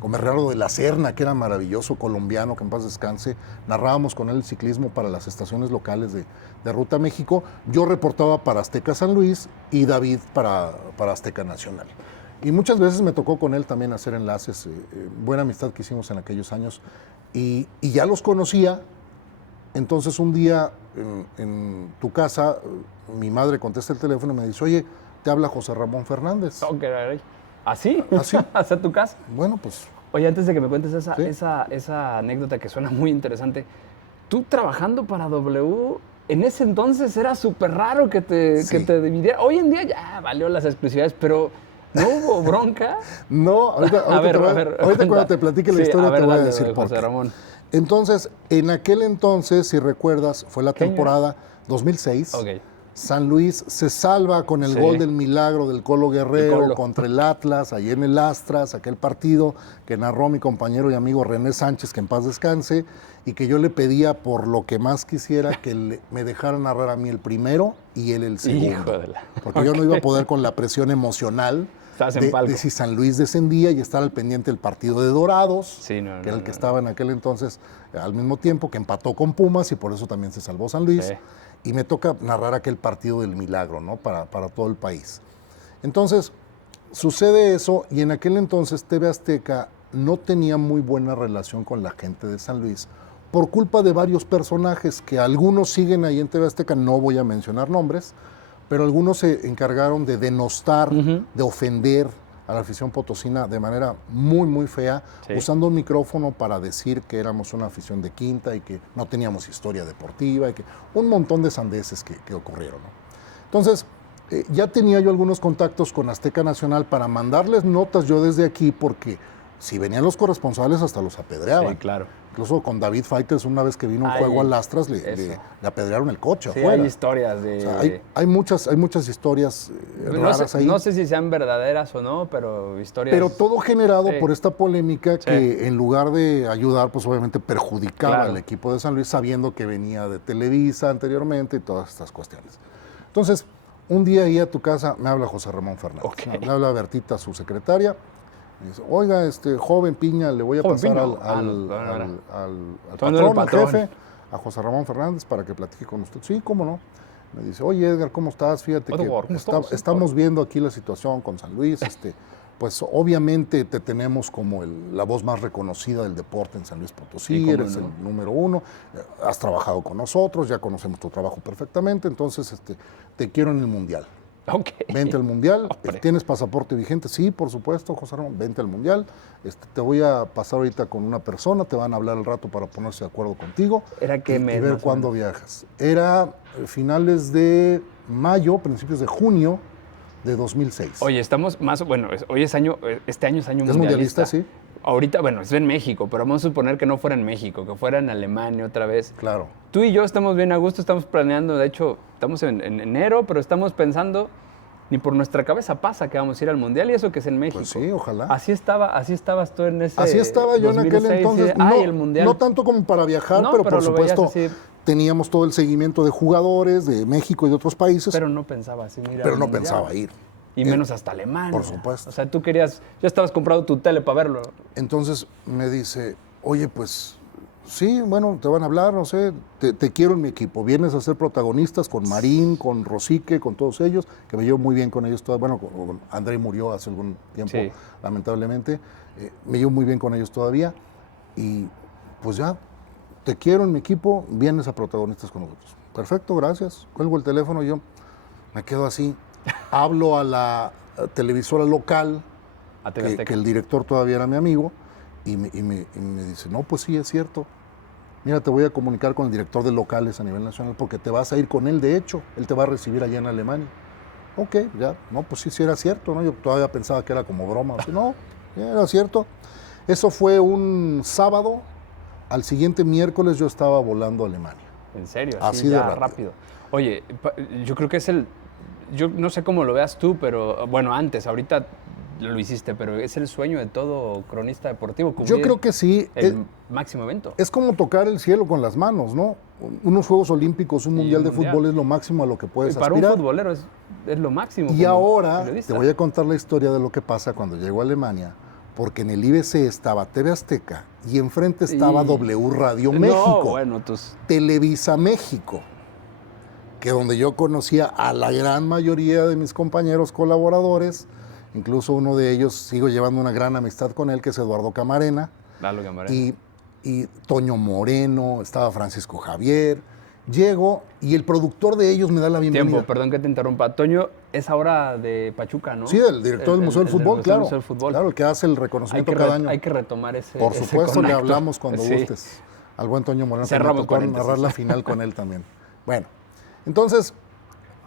con Bernardo de la Serna, que era maravilloso, colombiano, que en paz descanse. Narrábamos con él el ciclismo para las estaciones locales de Ruta México. Yo reportaba para Azteca San Luis y David para Azteca Nacional. Y muchas veces me tocó con él también hacer enlaces, buena amistad que hicimos en aquellos años. Y ya los conocía. Entonces un día en tu casa, mi madre contesta el teléfono y me dice, oye, te habla José Ramón Fernández. ¿Así? ¿Así? ¿Hasta tu casa? Bueno, pues... Oye, antes de que me cuentes esa anécdota que suena muy interesante, tú trabajando para W, en ese entonces era súper raro que te dividiera. Hoy en día ya valió las exclusividades, pero ¿no hubo bronca? No, ahorita cuando te platique la historia te voy a decir por qué. Ramón. Entonces, en aquel entonces, si recuerdas, fue la temporada 2006. Okay. San Luis se salva con el gol del milagro del Colo Guerrero contra el Atlas, ahí en el Astras, aquel partido que narró mi compañero y amigo René Sánchez, que en paz descanse, y que yo le pedía por lo que más quisiera que me dejara narrar a mí el primero y él el segundo. Porque yo no iba a poder con la presión emocional de si San Luis descendía y estar al pendiente del partido de Dorados, que era el que estaba en aquel entonces al mismo tiempo, que empató con Pumas y por eso también se salvó San Luis. Sí. Y me toca narrar aquel partido del milagro, ¿no? Para todo el país. Entonces, sucede eso y en aquel entonces TV Azteca no tenía muy buena relación con la gente de San Luis por culpa de varios personajes que algunos siguen ahí en TV Azteca, no voy a mencionar nombres, pero algunos se encargaron de denostar, de ofender a la afición potosina de manera muy, muy fea, usando un micrófono para decir que éramos una afición de quinta y que no teníamos historia deportiva, y que un montón de sandeces que ocurrieron, ¿no? Entonces, ya tenía yo algunos contactos con Azteca Nacional para mandarles notas yo desde aquí, porque si venían los corresponsales hasta los apedreaban. Sí, claro. Incluso con David Faites, una vez que vino un juego al Astras, le apedrearon el coche afuera. Hay historias de... O sea, hay muchas historias raras ahí. No sé si sean verdaderas o no, pero historias... Pero todo generado por esta polémica que en lugar de ayudar, pues obviamente perjudicaba al equipo de San Luis, sabiendo que venía de Televisa anteriormente y todas estas cuestiones. Entonces, un día ahí a tu casa me habla José Ramón Fernández. Okay. Me habla Bertita, su secretaria. Me dice, oiga, joven Piña, le voy a pasar al patrón, al jefe, a José Ramón Fernández, para que platique con usted. Sí, cómo no. Me dice, oye, Edgar, ¿cómo estás? Fíjate que estamos viendo aquí la situación con San Luis. Pues obviamente te tenemos como la voz más reconocida del deporte en San Luis Potosí, eres el número uno, has trabajado con nosotros, ya conocemos tu trabajo perfectamente, entonces te quiero en el Mundial. Okay. Vente al Mundial. ¿Tienes pasaporte vigente? Sí, por supuesto, José Ramón. Vente al Mundial. Te voy a pasar ahorita con una persona, te van a hablar al rato para ponerse de acuerdo contigo. ¿Era qué mes? Y ver cuándo viajas. Era finales de mayo, principios de junio de 2006. Oye, estamos más, bueno, hoy es año, este año es año mundialista. ¿Es mundialista, sí? Ahorita, bueno, es en México, pero vamos a suponer que no fuera en México, que fuera en Alemania otra vez. Claro. Tú y yo estamos bien a gusto, estamos planeando, de hecho, estamos en enero, pero estamos pensando, ni por nuestra cabeza pasa que vamos a ir al Mundial y eso que es en México. Pues sí, ojalá. Así estabas tú en ese... Así estaba yo 2006, en aquel entonces. El Mundial. No tanto como para viajar, pero por supuesto teníamos todo el seguimiento de jugadores de México y de otros países. Pero no pensaba así, mira. Pero no pensaba ir. Y menos hasta Alemania. Por supuesto. O sea, tú ya estabas comprando tu tele para verlo. Entonces me dice, oye, pues sí, bueno, te van a hablar, no sé, te quiero en mi equipo. Vienes a ser protagonistas con Marín, con Rosique, con todos ellos, que me llevo muy bien con ellos todavía. Bueno, André murió hace algún tiempo, lamentablemente. Me llevo muy bien con ellos todavía. Y pues ya, te quiero en mi equipo, vienes a protagonistas con nosotros. Perfecto, gracias. Cuelgo el teléfono y yo me quedo así. Hablo a la televisora local, que el director todavía era mi amigo, y me dice, no, pues sí, es cierto. Mira, te voy a comunicar con el director de locales a nivel nacional porque te vas a ir con él, de hecho. Él te va a recibir allá en Alemania. Ok, ya. No, pues sí era cierto, ¿no? Yo todavía pensaba que era como broma. No, era cierto. Eso fue un sábado. Al siguiente miércoles yo estaba volando a Alemania. ¿En serio? Así de rápido. Oye, yo creo que es yo no sé cómo lo veas tú, pero bueno, ahorita lo hiciste, pero es el sueño de todo cronista deportivo. Yo creo que sí. El máximo evento. Es como tocar el cielo con las manos, ¿no? Unos Juegos Olímpicos, un mundial de fútbol es lo máximo a lo que puedes aspirar. Para un futbolero es lo máximo. Y ahora te voy a contar la historia de lo que pasa cuando llego a Alemania, porque en el IBC estaba TV Azteca y enfrente estaba W Radio México. No, bueno, Televisa México, que donde yo conocía a la gran mayoría de mis compañeros colaboradores, incluso uno de ellos sigo llevando una gran amistad con él, que es Eduardo Camarena. Y Toño Moreno, estaba Francisco Javier. Llego y el productor de ellos me da la bienvenida. Perdón que te interrumpa. Toño es ahora de Pachuca, ¿no? Sí, el director del Museo del Fútbol, claro. Claro, el que hace el reconocimiento cada año. Hay que retomar ese Por supuesto, le hablamos cuando gustes. Al buen Toño Moreno. Cerramos me tocó narrar la final con él también. Bueno, entonces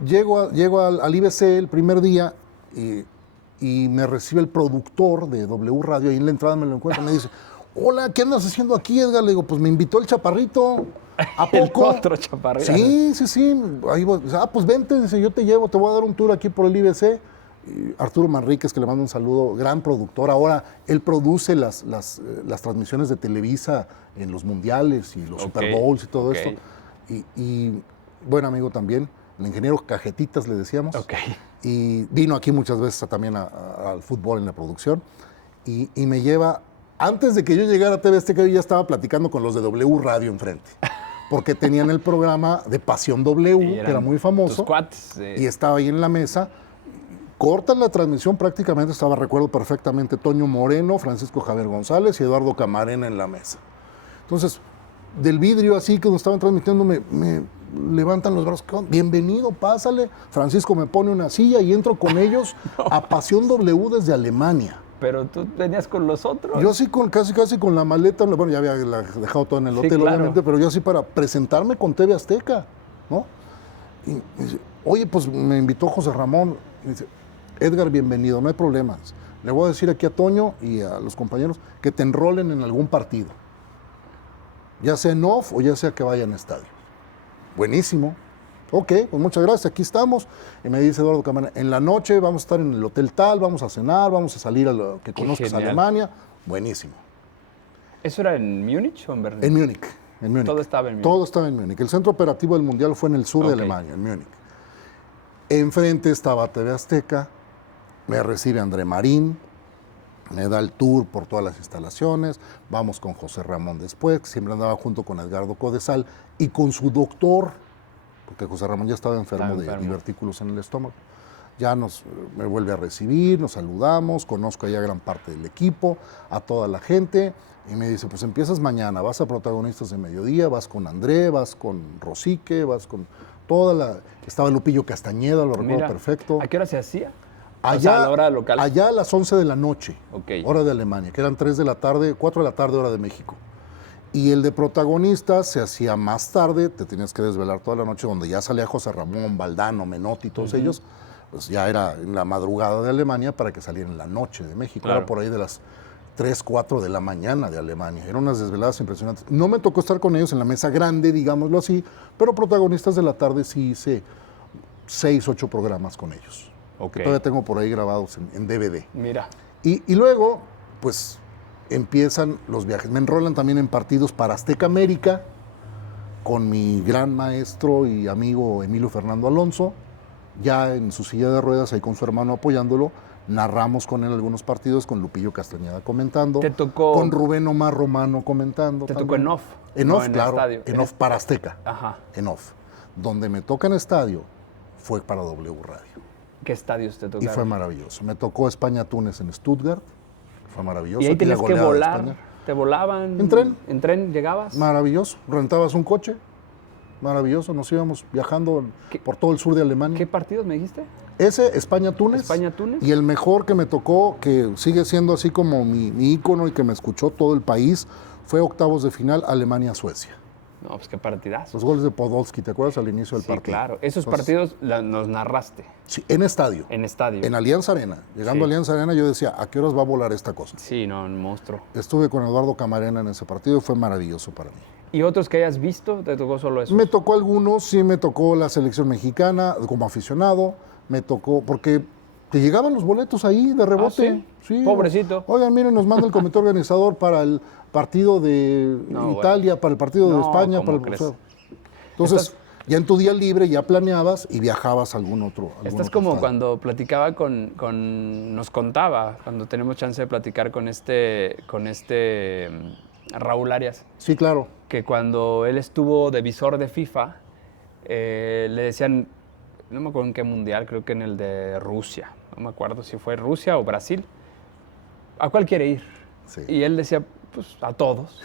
llego al IBC el primer día y me recibe el productor de W Radio, ahí en la entrada me lo encuentro, me dice, hola, ¿qué andas haciendo aquí, Edgar? Le digo, pues me invitó el chaparrito. ¿A poco? El otro chaparrito. Sí. Ahí voy. Pues vente, dice, yo te llevo, te voy a dar un tour aquí por el IBC. Y Arturo Manríquez, que le mando un saludo, gran productor. Ahora él produce las transmisiones de Televisa en los mundiales y los Super Bowls y todo esto. Y buen amigo también, el ingeniero Cajetitas le decíamos. Y vino aquí muchas veces también al fútbol en la producción. Y me lleva, antes de que yo llegara a TV Azteca, yo ya estaba platicando con los de W Radio enfrente. Porque tenían el programa de Pasión W, que era muy famoso. Tus cuates, y estaba ahí en la mesa. Cortan la transmisión prácticamente, recuerdo perfectamente, Toño Moreno, Francisco Javier González y Eduardo Camarena en la mesa. Entonces, del vidrio así que nos estaban transmitiendo, me levantan los brazos. Bienvenido, pásale. Francisco me pone una silla y entro con ellos a Pasión W desde Alemania. Pero tú venías con los otros. Yo así casi con la maleta, bueno, ya había dejado todo en el hotel, claro, obviamente, pero yo así para presentarme con TV Azteca, ¿no? Y dice, oye, pues me invitó José Ramón, y dice, Edgar, bienvenido, no hay problemas. Le voy a decir aquí a Toño y a los compañeros que te enrolen en algún partido, ya sea en off o ya sea que vayan a estadio. Buenísimo. Ok, pues muchas gracias, aquí estamos. Y me dice Eduardo Camarena, en la noche vamos a estar en el hotel tal, vamos a cenar, vamos a salir a lo que conozcas Alemania. Buenísimo. ¿Eso era en Múnich o en Berlín? En Múnich. Todo estaba en Múnich. Todo estaba en Múnich. El centro operativo del Mundial fue en el sur de Alemania, en Múnich. Enfrente estaba TV Azteca, me recibe André Marín, me da el tour por todas las instalaciones, vamos con José Ramón después, que siempre andaba junto con Edgardo Codesal y con su doctor, porque José Ramón ya estaba enfermo de divertículos en el estómago. Ya me vuelve a recibir, nos saludamos, conozco ya gran parte del equipo, a toda la gente, y me dice, pues empiezas mañana, vas a Protagonistas de Mediodía, vas con André, vas con Rosique, vas con estaba Lupillo Castañeda, lo recuerdo perfecto. ¿A qué hora se hacía? Allá, a la hora local. Allá a las 11 de la noche, hora de Alemania, que eran 3 de la tarde, 4 de la tarde, hora de México. Y el de Protagonistas se hacía más tarde, te tenías que desvelar toda la noche, donde ya salía José Ramón, Valdano, Menotti, todos ellos, pues ya era en la madrugada de Alemania para que salieran en la noche de México. Claro. Era por ahí de las 3, 4 de la mañana de Alemania. Eran unas desveladas impresionantes. No me tocó estar con ellos en la mesa grande, digámoslo así, pero Protagonistas de la tarde sí hice 6, 8 programas con ellos. Que todavía tengo por ahí grabados en DVD. Mira. Y luego, pues, empiezan los viajes. Me enrolan también en partidos para Azteca América, con mi gran maestro y amigo Emilio Fernando Alonso, ya en su silla de ruedas, ahí con su hermano apoyándolo. Narramos con él algunos partidos, con Lupillo Castañeda comentando. ¿Te tocó? Con Rubén Omar Romano comentando. ¿Te tocó en off? En off, claro. En off para Azteca. Ajá. En off. Donde me toca en estadio fue para W Radio. ¿Qué estadios te tocaron? Y fue maravilloso. Me tocó España-Túnez en Stuttgart. Fue maravilloso. ¿Y ahí tenías que volar? ¿Te volaban? ¿En tren? ¿En tren llegabas? Maravilloso. Rentabas un coche. Maravilloso. Nos íbamos viajando por todo el sur de Alemania. ¿Qué partidos me dijiste? Ese, España-Túnez. España-Túnez. Y el mejor que me tocó, que sigue siendo así como mi ícono y que me escuchó todo el país, fue octavos de final Alemania-Suecia. No, pues qué partidazo. Los goles de Podolski, ¿te acuerdas al inicio del partido? Claro. Esos partidos nos narraste. Sí, en estadio. En estadio. En Allianz Arena. Llegando a Allianz Arena yo decía, ¿a qué horas va a volar esta cosa? Sí, no, un monstruo. Estuve con Eduardo Camarena en ese partido y fue maravilloso para mí. ¿Y otros que hayas visto? ¿Te tocó solo eso? Me tocó algunos, sí me tocó la selección mexicana como aficionado, me tocó, porque te llegaban los boletos ahí de rebote. ¿Ah, sí? Pobrecito. Oigan, miren, nos manda el comité organizador para el partido de Italia, para el partido de España. Para el... Entonces, ya en tu día libre ya planeabas y viajabas a algún otro. Estás como cuando platicaba nos contaba, cuando tenemos chance de platicar con Raúl Arias. Sí, claro. Que cuando él estuvo de visor de FIFA, le decían, no me acuerdo en qué mundial, creo que en el de Rusia, no me acuerdo si fue Rusia o Brasil, ¿a cuál quiere ir? Sí. Y él decía, pues a todos.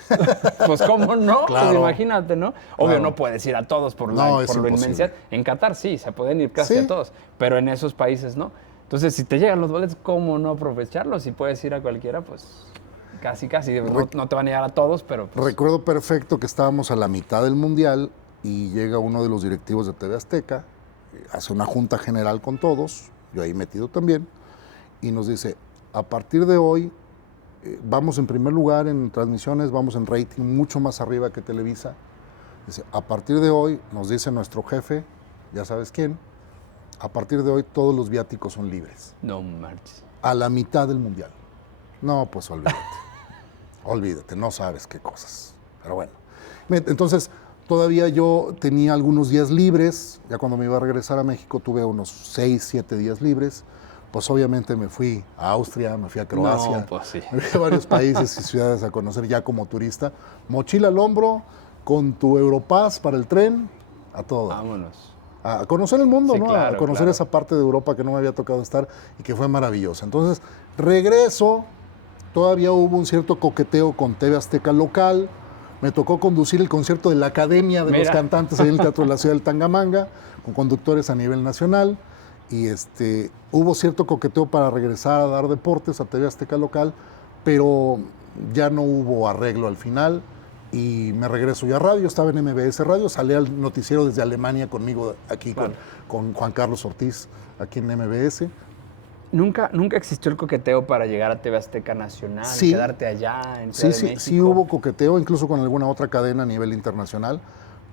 Pues cómo no, claro. Pues imagínate, ¿no? Obvio no puedes ir a todos por lo inmensidad. En Qatar sí, se pueden ir casi a todos, pero en esos países no. Entonces, si te llegan los boletos, ¿cómo no aprovecharlos? Si puedes ir a cualquiera, pues... Casi. No te van a llegar a todos, pero... Pues... Recuerdo perfecto que estábamos a la mitad del Mundial y llega uno de los directivos de TV Azteca, hace una junta general con todos, yo ahí metido también, y nos dice, a partir de hoy vamos en primer lugar en transmisiones, vamos en rating mucho más arriba que Televisa. Dice, a partir de hoy, nos dice nuestro jefe, ya sabes quién, a partir de hoy todos los viáticos son libres. No marches. A la mitad del Mundial. No, pues olvídate. Olvídate, no sabes qué cosas. Pero bueno. Entonces, todavía yo tenía algunos días libres. Ya cuando me iba a regresar a México tuve unos 6, 7 días libres. Pues obviamente me fui a Austria, me fui a Croacia. No, pues sí. Me fui a varios países y ciudades a conocer ya como turista. Mochila al hombro, con tu Europass para el tren, a todo. Vámonos. A conocer el mundo, sí, ¿no? Claro, a conocer claro. esa parte de Europa que no me había tocado estar y que fue maravillosa. Entonces, regreso, todavía hubo un cierto coqueteo con TV Azteca local, me tocó conducir el concierto de la Academia de los Cantantes ahí en el Teatro de la Ciudad del Tangamanga, con conductores a nivel nacional, y hubo cierto coqueteo para regresar a dar deportes a TV Azteca local, pero ya no hubo arreglo al final. Y me regreso ya a radio, estaba en MBS Radio, salí al noticiero desde Alemania conmigo aquí, claro, con Juan Carlos Ortiz, aquí en MBS. ¿Nunca existió el coqueteo para llegar a TV Azteca Nacional, sí, quedarte allá en Ciudad de México? Sí hubo coqueteo, incluso con alguna otra cadena a nivel internacional,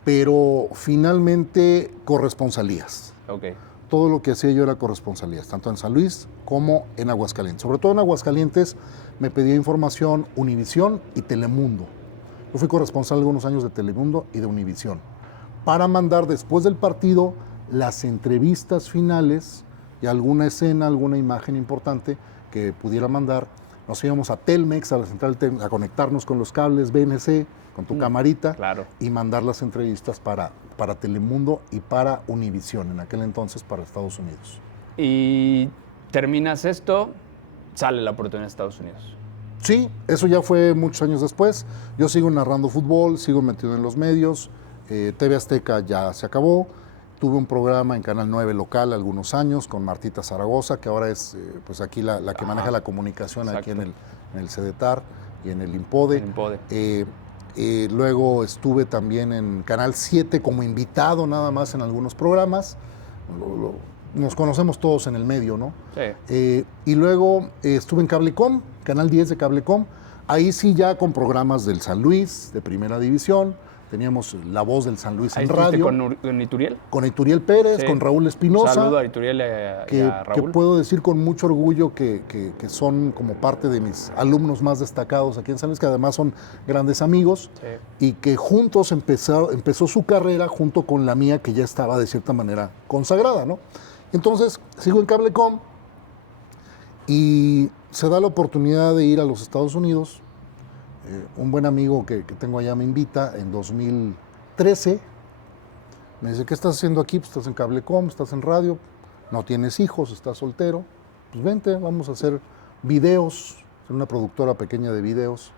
pero finalmente corresponsalías. Okay. Todo lo que hacía yo era corresponsalías, tanto en San Luis como en Aguascalientes. Sobre todo en Aguascalientes me pedía información Univisión y Telemundo. Yo fui corresponsal algunos años de Telemundo y de Univisión, para mandar después del partido las entrevistas finales y alguna escena, alguna imagen importante que pudiera mandar. Nos íbamos a Telmex, a la central, a conectarnos con los cables BNC, con tu camarita, claro, y mandar las entrevistas para Telemundo y para Univisión, en aquel entonces para Estados Unidos. Y terminas esto, sale la oportunidad de Estados Unidos. Sí, eso ya fue muchos años después. Yo sigo narrando fútbol, sigo metido en los medios. TV Azteca ya se acabó. Tuve un programa en Canal 9 local algunos años con Martita Zaragoza, que ahora es pues aquí la que maneja la comunicación. Exacto. Aquí en el CEDETAR y en el INPODE. Luego estuve también en Canal 7 como invitado nada más en algunos programas. Nos conocemos todos en el medio, ¿no? Sí. Y luego estuve en Cablecom, Canal 10 de Cablecom, ahí sí ya con programas del San Luis, de Primera División, teníamos La Voz del San Luis en radio. ¿Con Ituriel? Con Ituriel Pérez, sí, con Raúl Espinosa. Un saludo a Ituriel y a Raúl. Que puedo decir con mucho orgullo que son como parte de mis alumnos más destacados aquí en San Luis, que además son grandes amigos, sí, y que juntos empezó su carrera junto con la mía, que ya estaba de cierta manera consagrada, ¿no? Entonces, sigo en Cablecom y se da la oportunidad de ir a los Estados Unidos. Un buen amigo que tengo allá me invita en 2013. Me dice, ¿qué estás haciendo aquí? Pues estás en Cablecom, estás en radio, no tienes hijos, estás soltero. Pues vente, vamos a hacer videos, soy una productora pequeña de videos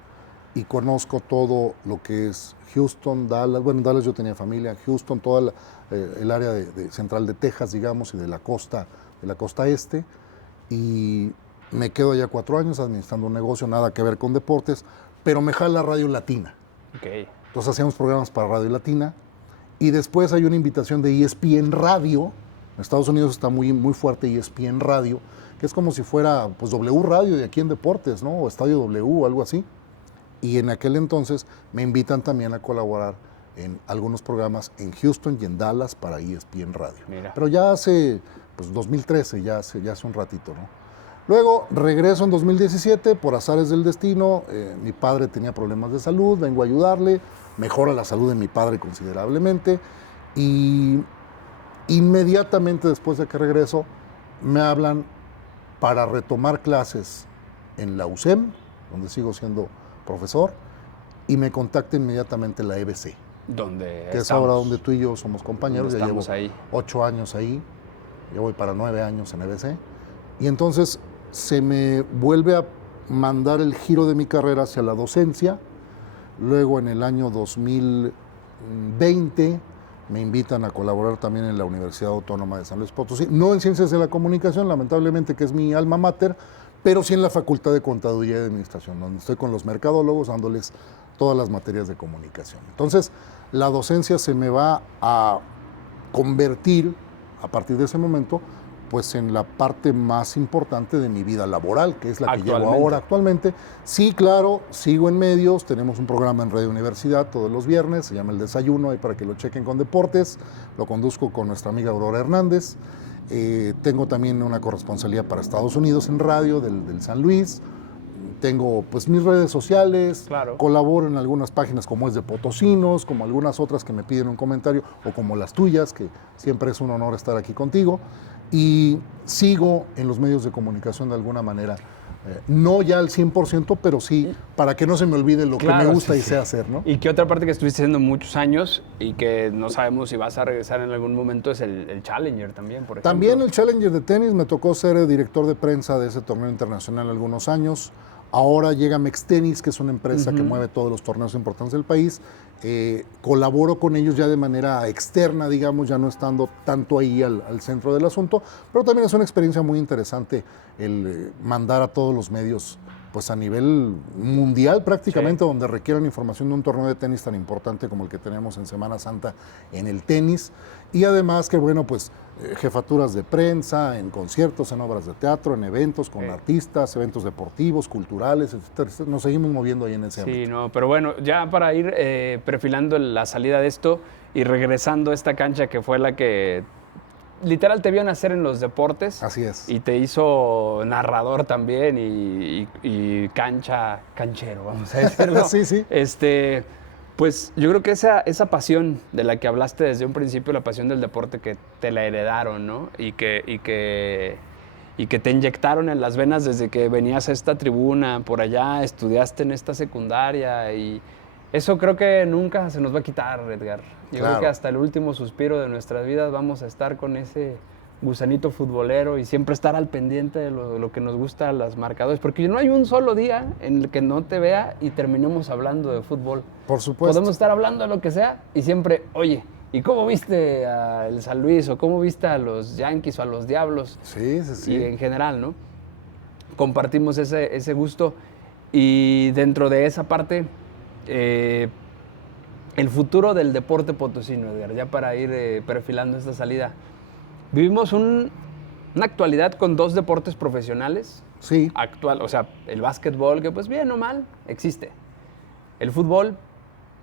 y conozco todo lo que es Houston, Dallas. Bueno, en Dallas yo tenía familia, Houston, toda el área de central de Texas, digamos, y de la costa este. Y me quedo allá 4 años administrando un negocio, nada que ver con deportes, pero me jala Radio Latina. Okay. Entonces hacíamos programas para Radio Latina y después hay una invitación de ESPN Radio. En Estados Unidos está muy, muy fuerte ESPN Radio, que es como si fuera pues W Radio de aquí en deportes, ¿no? O Estadio W o algo así. Y en aquel entonces me invitan también a colaborar en algunos programas en Houston y en Dallas para ESPN Radio. Mira. Pero ya hace, pues 2013, ya hace un ratito, ¿no? Luego regreso en 2017, por azares del destino, mi padre tenía problemas de salud, vengo a ayudarle, mejora la salud de mi padre considerablemente y inmediatamente después de que regreso me hablan para retomar clases en la USEM, donde sigo siendo profesor, y me contacta inmediatamente la EBC. ¿Dónde que es ahora donde tú y yo somos compañeros, ya llevo ahí 8 años ahí, yo voy para 9 años en EBC, y entonces se me vuelve a mandar el giro de mi carrera hacia la docencia. Luego en el año 2020 me invitan a colaborar también en la Universidad Autónoma de San Luis Potosí, no en Ciencias de la Comunicación, lamentablemente, que es mi alma mater, pero sí en la Facultad de Contaduría y de Administración, donde estoy con los mercadólogos dándoles todas las materias de comunicación. Entonces, la docencia se me va a convertir, a partir de ese momento, pues en la parte más importante de mi vida laboral, que es la que llevo ahora actualmente. Sí, claro, sigo en medios, tenemos un programa en Radio Universidad todos los viernes, se llama El Desayuno, ahí para que lo chequen con deportes, lo conduzco con nuestra amiga Aurora Hernández. Tengo también una corresponsalía para Estados Unidos en radio del San Luis. Tengo pues mis redes sociales, colaboro en algunas páginas como es de Potosinos, como algunas otras que me piden un comentario, o como las tuyas, que siempre es un honor estar aquí contigo. Y sigo en los medios de comunicación de alguna manera, no ya al 100%, pero sí, para que no se me olvide lo que me gusta y sé hacer, ¿no? Y que otra parte que estuviste haciendo muchos años y que no sabemos si vas a regresar en algún momento es el Challenger también, por ejemplo. También el Challenger de tenis, me tocó ser director de prensa de ese torneo internacional algunos años. Ahora llega Mextenis, que es una empresa que mueve todos los torneos importantes del país. Colaboro con ellos ya de manera externa, digamos, ya no estando tanto ahí al centro del asunto, pero también es una experiencia muy interesante el mandar a todos los medios pues a nivel mundial prácticamente, donde requieran información de un torneo de tenis tan importante como el que tenemos en Semana Santa en el tenis. Y además que, bueno, pues jefaturas de prensa, en conciertos, en obras de teatro, en eventos con artistas, eventos deportivos, culturales, etcétera. Nos seguimos moviendo ahí en ese ámbito. Sí, no, pero bueno, ya para ir perfilando la salida de esto y regresando a esta cancha que fue la que literal te vio nacer en los deportes. Así es. Y te hizo narrador también y canchero, vamos a decirlo. Sí, sí. Pues yo creo que esa pasión de la que hablaste desde un principio, la pasión del deporte que te la heredaron, ¿no? Y que te inyectaron en las venas desde que venías a esta tribuna, por allá, estudiaste en esta secundaria y eso creo que nunca se nos va a quitar, Edgar. Yo creo que hasta el último suspiro de nuestras vidas vamos a estar con ese gusanito futbolero y siempre estar al pendiente de lo que nos gusta a los marcadores, porque no hay un solo día en el que no te vea y terminemos hablando de fútbol. Por supuesto. Podemos estar hablando de lo que sea y siempre, oye, ¿y cómo viste al San Luis? ¿O cómo viste a los Yankees o a los Diablos? Sí. Y en general, ¿no? Compartimos ese gusto y dentro de esa parte, el futuro del deporte potosino, Edgar, ya para ir perfilando esta salida. Vivimos una actualidad con dos deportes profesionales. Sí. Actual, o sea, el básquetbol, que pues bien o mal, existe. El fútbol,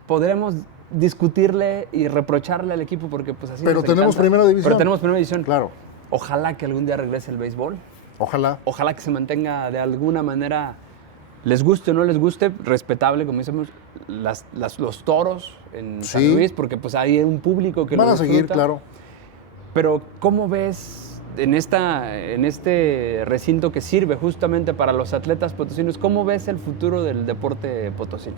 podremos discutirle y reprocharle al equipo porque pues así Pero tenemos primera división. Pero tenemos primera división. Claro. Ojalá que algún día regrese el béisbol. Ojalá. Ojalá que se mantenga de alguna manera, les guste o no les guste, respetable, como decimos, los toros en San Luis, porque pues hay un público que van lo a seguir, claro. Pero ¿cómo ves en este recinto que sirve justamente para los atletas potosinos, cómo ves el futuro del deporte potosino?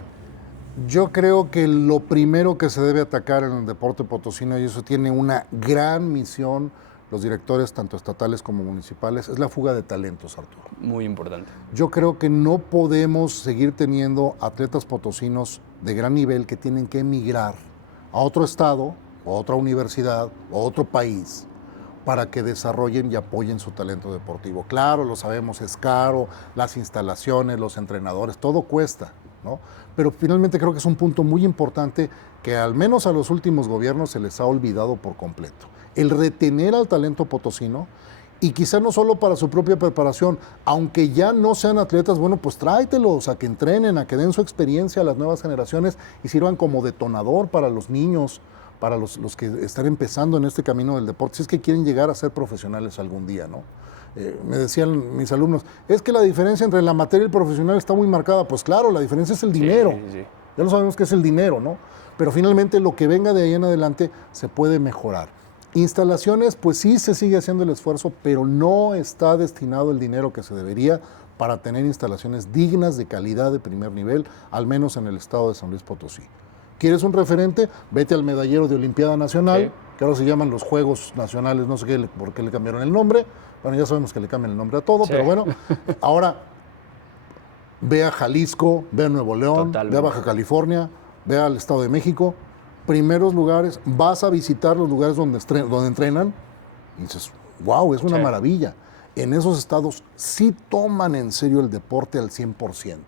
Yo creo que lo primero que se debe atacar en el deporte potosino, y eso tiene una gran misión los directores, tanto estatales como municipales, es la fuga de talentos, Arturo. Muy importante. Yo creo que no podemos seguir teniendo atletas potosinos de gran nivel que tienen que emigrar a otro estado, o otra universidad, o otro país, para que desarrollen y apoyen su talento deportivo. Claro, lo sabemos, es caro, las instalaciones, los entrenadores, todo cuesta, ¿no? Pero finalmente creo que es un punto muy importante que al menos a los últimos gobiernos se les ha olvidado por completo. El retener al talento potosino, y quizá no solo para su propia preparación, aunque ya no sean atletas, bueno, pues tráetelos a que entrenen, a que den su experiencia a las nuevas generaciones y sirvan como detonador para los niños, para los que están empezando en este camino del deporte, si es que quieren llegar a ser profesionales algún día, ¿no? Me decían mis alumnos, es que la diferencia entre la amateur y el profesional está muy marcada. Pues claro, la diferencia es el dinero. Sí. Ya lo sabemos que es el dinero, ¿no? Pero finalmente lo que venga de ahí en adelante se puede mejorar. Instalaciones, pues sí se sigue haciendo el esfuerzo, pero no está destinado el dinero que se debería para tener instalaciones dignas, de calidad, de primer nivel, al menos en el estado de San Luis Potosí. ¿Quieres un referente? Vete al medallero de Olimpiada Nacional, que ahora se llaman los Juegos Nacionales, no sé por qué le cambiaron el nombre. Bueno, ya sabemos que le cambian el nombre a todo, pero bueno. Ahora, ve a Jalisco, ve a Nuevo León, ve a Baja California, ve al Estado de México. Primeros lugares, vas a visitar los lugares donde entrenan y dices, wow, es una maravilla. en esos estados sí toman en serio el deporte al 100%.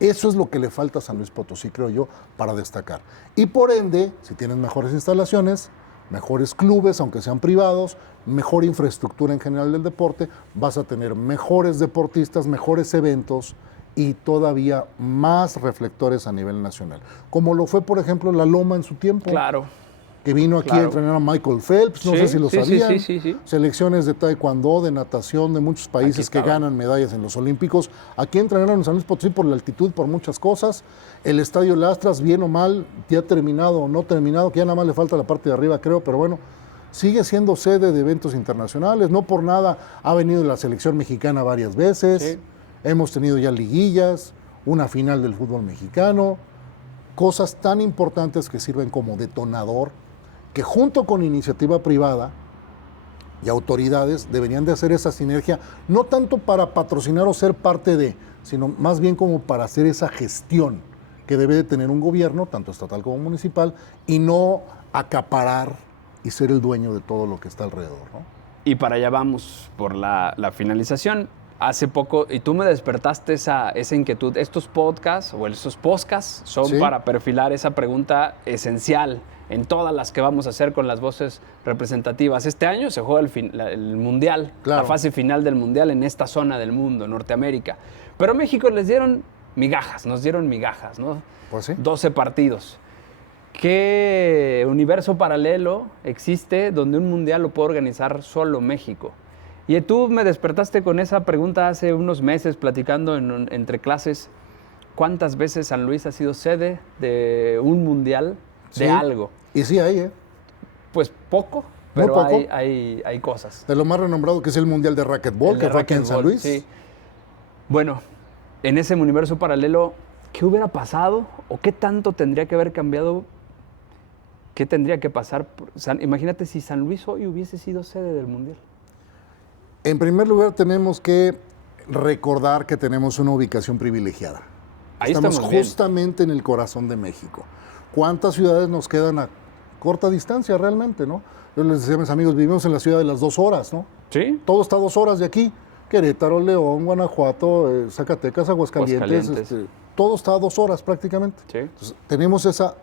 Eso es lo que le falta a San Luis Potosí, creo yo, para destacar. Y por ende, si tienes mejores instalaciones, mejores clubes, aunque sean privados, mejor infraestructura en general del deporte, vas a tener mejores deportistas, mejores eventos y todavía más reflectores a nivel nacional. Como lo fue, por ejemplo, La Loma en su tiempo. Claro. Que vino aquí a entrenar a Michael Phelps, no sé si lo sabían. Sí. Selecciones de taekwondo, de natación, de muchos países que ganan medallas en los Olímpicos. Aquí entrenaron en San Luis Potosí por la altitud, por muchas cosas. El Estadio Lastras, bien o mal, ya terminado o no terminado, que ya nada más le falta la parte de arriba, creo, pero bueno, sigue siendo sede de eventos internacionales. No por nada ha venido la selección mexicana varias veces. Sí. Hemos tenido ya liguillas, una final del fútbol mexicano. Cosas tan importantes que sirven como detonador, que junto con iniciativa privada y autoridades deberían de hacer esa sinergia, no tanto para patrocinar o ser parte de, sino más bien como para hacer esa gestión que debe de tener un gobierno, tanto estatal como municipal, y no acaparar y ser el dueño de todo lo que está alrededor, ¿no? Y para allá vamos por la finalización. Hace poco, y tú me despertaste esa inquietud, estos podcasts o esos podcasts son para perfilar esa pregunta esencial en todas las que vamos a hacer con las voces representativas. Este año se juega el Mundial, la fase final del Mundial en esta zona del mundo, Norteamérica. Pero a México nos dieron migajas, ¿no? Pues sí. 12 partidos. ¿Qué universo paralelo existe donde un Mundial lo puede organizar solo México? Y tú me despertaste con esa pregunta hace unos meses platicando entre clases. ¿Cuántas veces San Luis ha sido sede de un mundial de algo? Y sí hay, Pues poco, pero poco. Hay cosas. De lo más renombrado que es el Mundial de Racquetball, que fue aquí en San Luis. Sí. Bueno, en ese universo paralelo, ¿qué hubiera pasado o qué tanto tendría que haber cambiado? ¿Qué tendría que pasar? Imagínate si San Luis hoy hubiese sido sede del mundial. En primer lugar, tenemos que recordar que tenemos una ubicación privilegiada. Estamos justamente en el corazón de México. ¿Cuántas ciudades nos quedan a corta distancia realmente, no? Yo les decía a mis amigos, vivimos en la ciudad de las 2 horas, ¿no? Sí. Todo está a 2 horas de aquí. Querétaro, León, Guanajuato, Zacatecas, Aguascalientes. Todo está a 2 horas prácticamente. Sí. Entonces, tenemos esa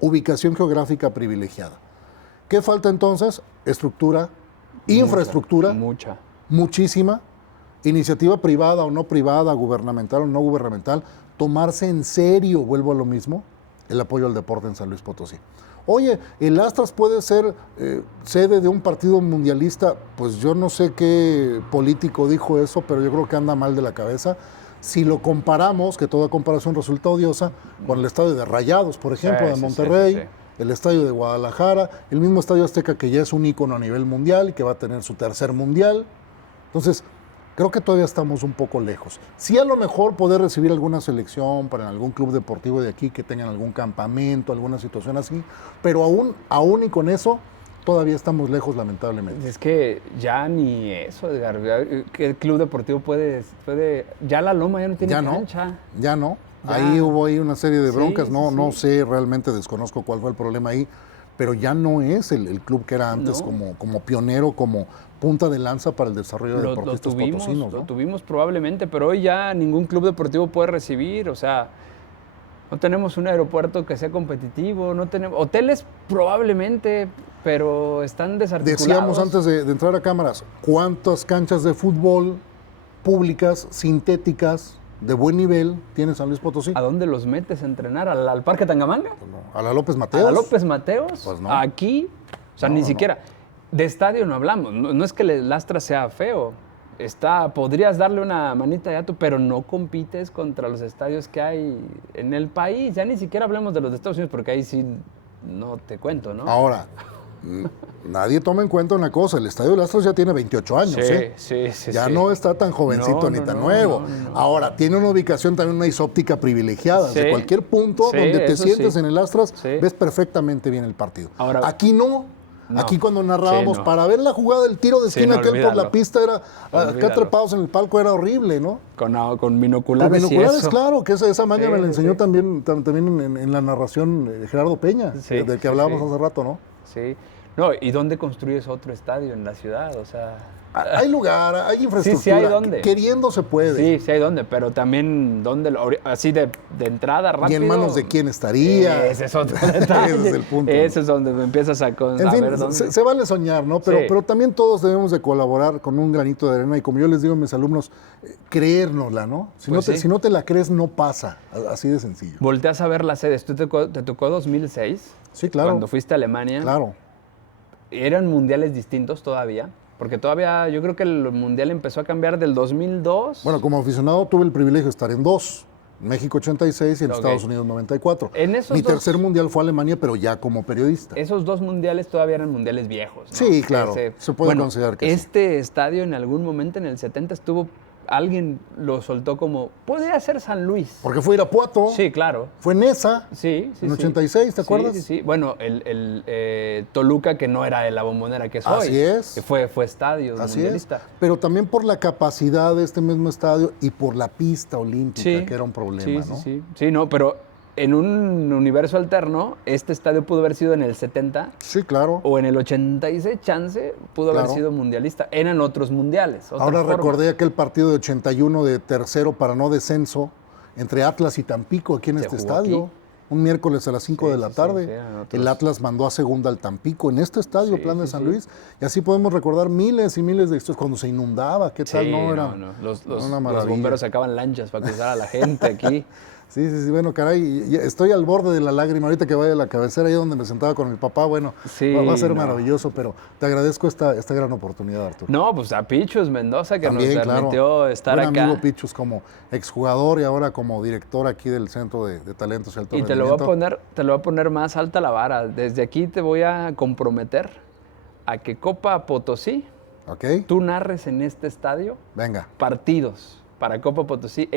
ubicación geográfica privilegiada. ¿Qué falta entonces? Estructura, infraestructura. Muchísima, iniciativa privada o no privada, gubernamental o no gubernamental, tomarse en serio, vuelvo a lo mismo, el apoyo al deporte en San Luis Potosí. Oye, el Astras puede ser sede de un partido mundialista, pues yo no sé qué político dijo eso, pero yo creo que anda mal de la cabeza. Si lo comparamos, que toda comparación resulta odiosa, con el estadio de Rayados, por ejemplo, de Monterrey, el estadio de Guadalajara, el mismo estadio Azteca que ya es un ícono a nivel mundial y que va a tener su 3er mundial. Entonces, creo que todavía estamos un poco lejos. Sí, a lo mejor poder recibir alguna selección para algún club deportivo de aquí que tengan algún campamento, alguna situación así, pero aún y con eso, todavía estamos lejos, lamentablemente. Es que ya ni eso, Edgar. ¿Qué club deportivo puede? Ya la Loma ya no tiene cancha. Ya no. Ahí hubo una serie de broncas. No sé, realmente desconozco cuál fue el problema ahí, pero ya no es el club que era antes, como pionero, como punta de lanza para el desarrollo de deportistas potosinos, ¿no? Lo tuvimos probablemente, pero hoy ya ningún club deportivo puede recibir, o sea, no tenemos un aeropuerto que sea competitivo, no tenemos hoteles probablemente, pero están desarticulados. Decíamos antes de entrar a cámaras, ¿cuántas canchas de fútbol públicas, sintéticas, de buen nivel tiene San Luis Potosí? ¿A dónde los metes a entrenar? ¿Al Parque Tangamanga? Pues no. ¿A la López Mateos? ¿A la López Mateos? Pues no. Aquí, o sea, ni siquiera. De estadio no hablamos, no es que el Astra sea feo, podrías darle una manita de gato, pero no compites contra los estadios que hay en el país. Ya ni siquiera hablemos de los de Estados Unidos, porque ahí sí no te cuento, ¿no? Ahora, nadie toma en cuenta una cosa, el estadio del Astros ya tiene 28 años, Sí. Ya no está tan jovencito ni tan nuevo. No. Ahora, tiene una ubicación también, una isóptica privilegiada. De cualquier punto donde te sientes en el Astras, ves perfectamente bien el partido. Ahora, aquí no. Aquí cuando narrábamos, para ver la jugada del tiro de esquina aquel por la pista, acá trepados en el palco, era horrible, ¿no? Con binoculares. Con binoculares, claro, que esa maña me la enseñó también en la narración Gerardo Peña, del que hablábamos hace rato, ¿no? Sí. No, ¿y dónde construyes otro estadio en la ciudad? O sea... Hay lugar, hay infraestructura. Sí, hay dónde. Queriendo se puede. Sí hay dónde, pero también dónde, así de entrada, rápido. ¿Y en manos de quién estaría? Ese es otro detalle. Ese es el punto. Ese es donde empiezas a en fin, ver dónde. Se vale soñar, ¿no? Pero también todos debemos de colaborar con un granito de arena y como yo les digo a mis alumnos, creérnosla, ¿no? Si no te la crees, no pasa. Así de sencillo. Volteas a ver las sedes. ¿Tú te tocó 2006? Sí, claro. Cuando fuiste a Alemania. Claro. ¿Eran mundiales distintos todavía? Porque todavía yo creo que el mundial empezó a cambiar del 2002. Bueno, como aficionado tuve el privilegio de estar en dos. México 86 y en Estados Unidos 94. Mi tercer mundial fue Alemania, pero ya como periodista. Esos dos mundiales todavía eran mundiales viejos, ¿no? Sí, claro. Se puede considerar que este estadio en algún momento en el 70 estuvo... Alguien lo soltó como, podría ser San Luis. Porque fue Irapuato. Sí, claro. Fue Nesa. Sí. En 86, ¿te acuerdas? Sí. Bueno, el Toluca, que no era de la Bombonera que es hoy. Así es. Fue estadio mundialista. Pero también por la capacidad de este mismo estadio y por la pista olímpica, que era un problema, ¿no? Sí, no, pero en un universo alterno, este estadio pudo haber sido en el 70. Sí, claro. O en el 86, chance, pudo haber sido mundialista. Eran otros mundiales. Ahora recordé aquel partido de 81 de tercero para no descenso entre Atlas y Tampico aquí en este estadio. Aquí. Un miércoles a las 5 de la tarde. El Atlas mandó a segunda al Tampico en este estadio, Plan de San Luis. Y así podemos recordar miles y miles de historias cuando se inundaba. ¿Qué tal? Los bomberos sacaban lanchas para cruzar a la gente aquí. Sí, bueno, caray, estoy al borde de la lágrima. Ahorita que vaya a la cabecera, ahí donde me sentaba con mi papá, bueno, va a ser maravilloso, pero te agradezco esta gran oportunidad, Arturo. No, pues a Pichus Mendoza, que también, nos permitió estar acá. Amigo Pichus como exjugador y ahora como director aquí del Centro de Talentos y Alto Rendimiento. Te lo voy a poner más alta la vara. Desde aquí te voy a comprometer a que Copa Potosí, tú narres en este estadio partidos para Copa Potosí,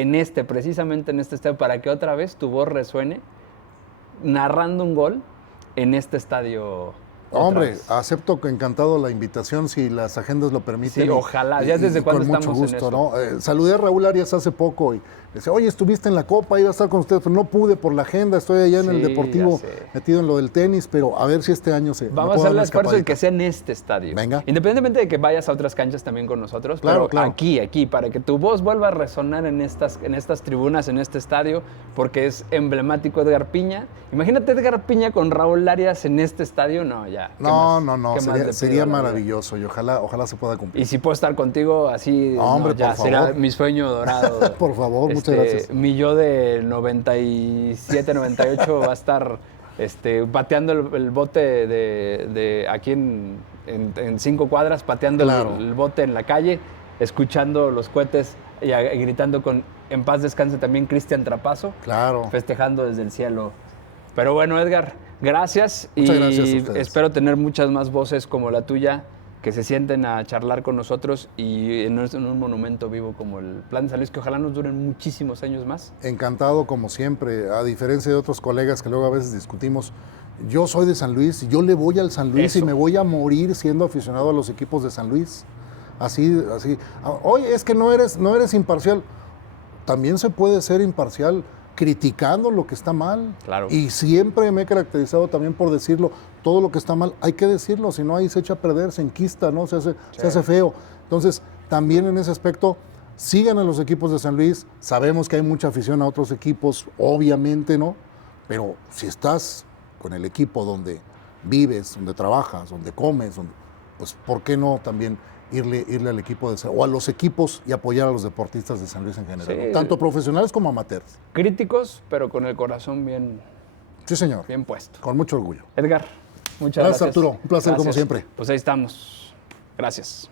precisamente en este estadio, para que otra vez tu voz resuene narrando un gol en este estadio. Hombre, acepto encantado la invitación si las agendas lo permiten. Sí, ojalá. Ya desde cuándo estamos mucho gusto, en eso. ¿no? Saludé a Raúl Arias hace poco y decía, oye, estuviste en la Copa, iba a estar con ustedes, pero no pude por la agenda, estoy allá en el Deportivo metido en lo del tenis, pero a ver si este año Vamos a hacer el esfuerzo de que sea en este estadio. Venga. Independientemente de que vayas a otras canchas también con nosotros, pero aquí, para que tu voz vuelva a resonar en estas tribunas, en este estadio, porque es emblemático Edgar Piña. Imagínate Edgar Piña con Raúl Arias en este estadio, no, ya. No, sería maravilloso y ojalá se pueda cumplir. Y si puedo estar contigo así, hombre, ya será mi sueño dorado. Por favor, muchas gracias. Mi yo de 97, 98 va a estar pateando el bote de aquí en 5 cuadras, pateando el bote en la calle, escuchando los cohetes y gritando en paz descanse también Cristian Trapazo. Claro. Festejando desde el cielo. Pero bueno, Edgar, gracias. Muchas gracias a ustedes. Espero tener muchas más voces como la tuya que se sienten a charlar con nosotros y en un monumento vivo como el Plan de San Luis, que ojalá nos duren muchísimos años más. Encantado, como siempre, a diferencia de otros colegas que luego a veces discutimos. Yo soy de San Luis, yo le voy al San Luis y me voy a morir siendo aficionado a los equipos de San Luis. Así. Oye, es que no eres imparcial. También se puede ser imparcial criticando lo que está mal. Claro. Y siempre me he caracterizado también por decirlo, todo lo que está mal hay que decirlo, si no ahí se echa a perder, se enquista, ¿no? Se hace feo. Entonces, también en ese aspecto, sigan a los equipos de San Luis, sabemos que hay mucha afición a otros equipos, obviamente, ¿no? Pero si estás con el equipo donde vives, donde trabajas, donde comes, pues ¿por qué no también irle al equipo o a los equipos y apoyar a los deportistas de San Luis en general, ¿no? Tanto profesionales como amateurs? Críticos, pero con el corazón bien, sí, señor, bien puesto. Con mucho orgullo. Edgar, muchas gracias. Arturo, un placer como siempre. Pues ahí estamos. Gracias.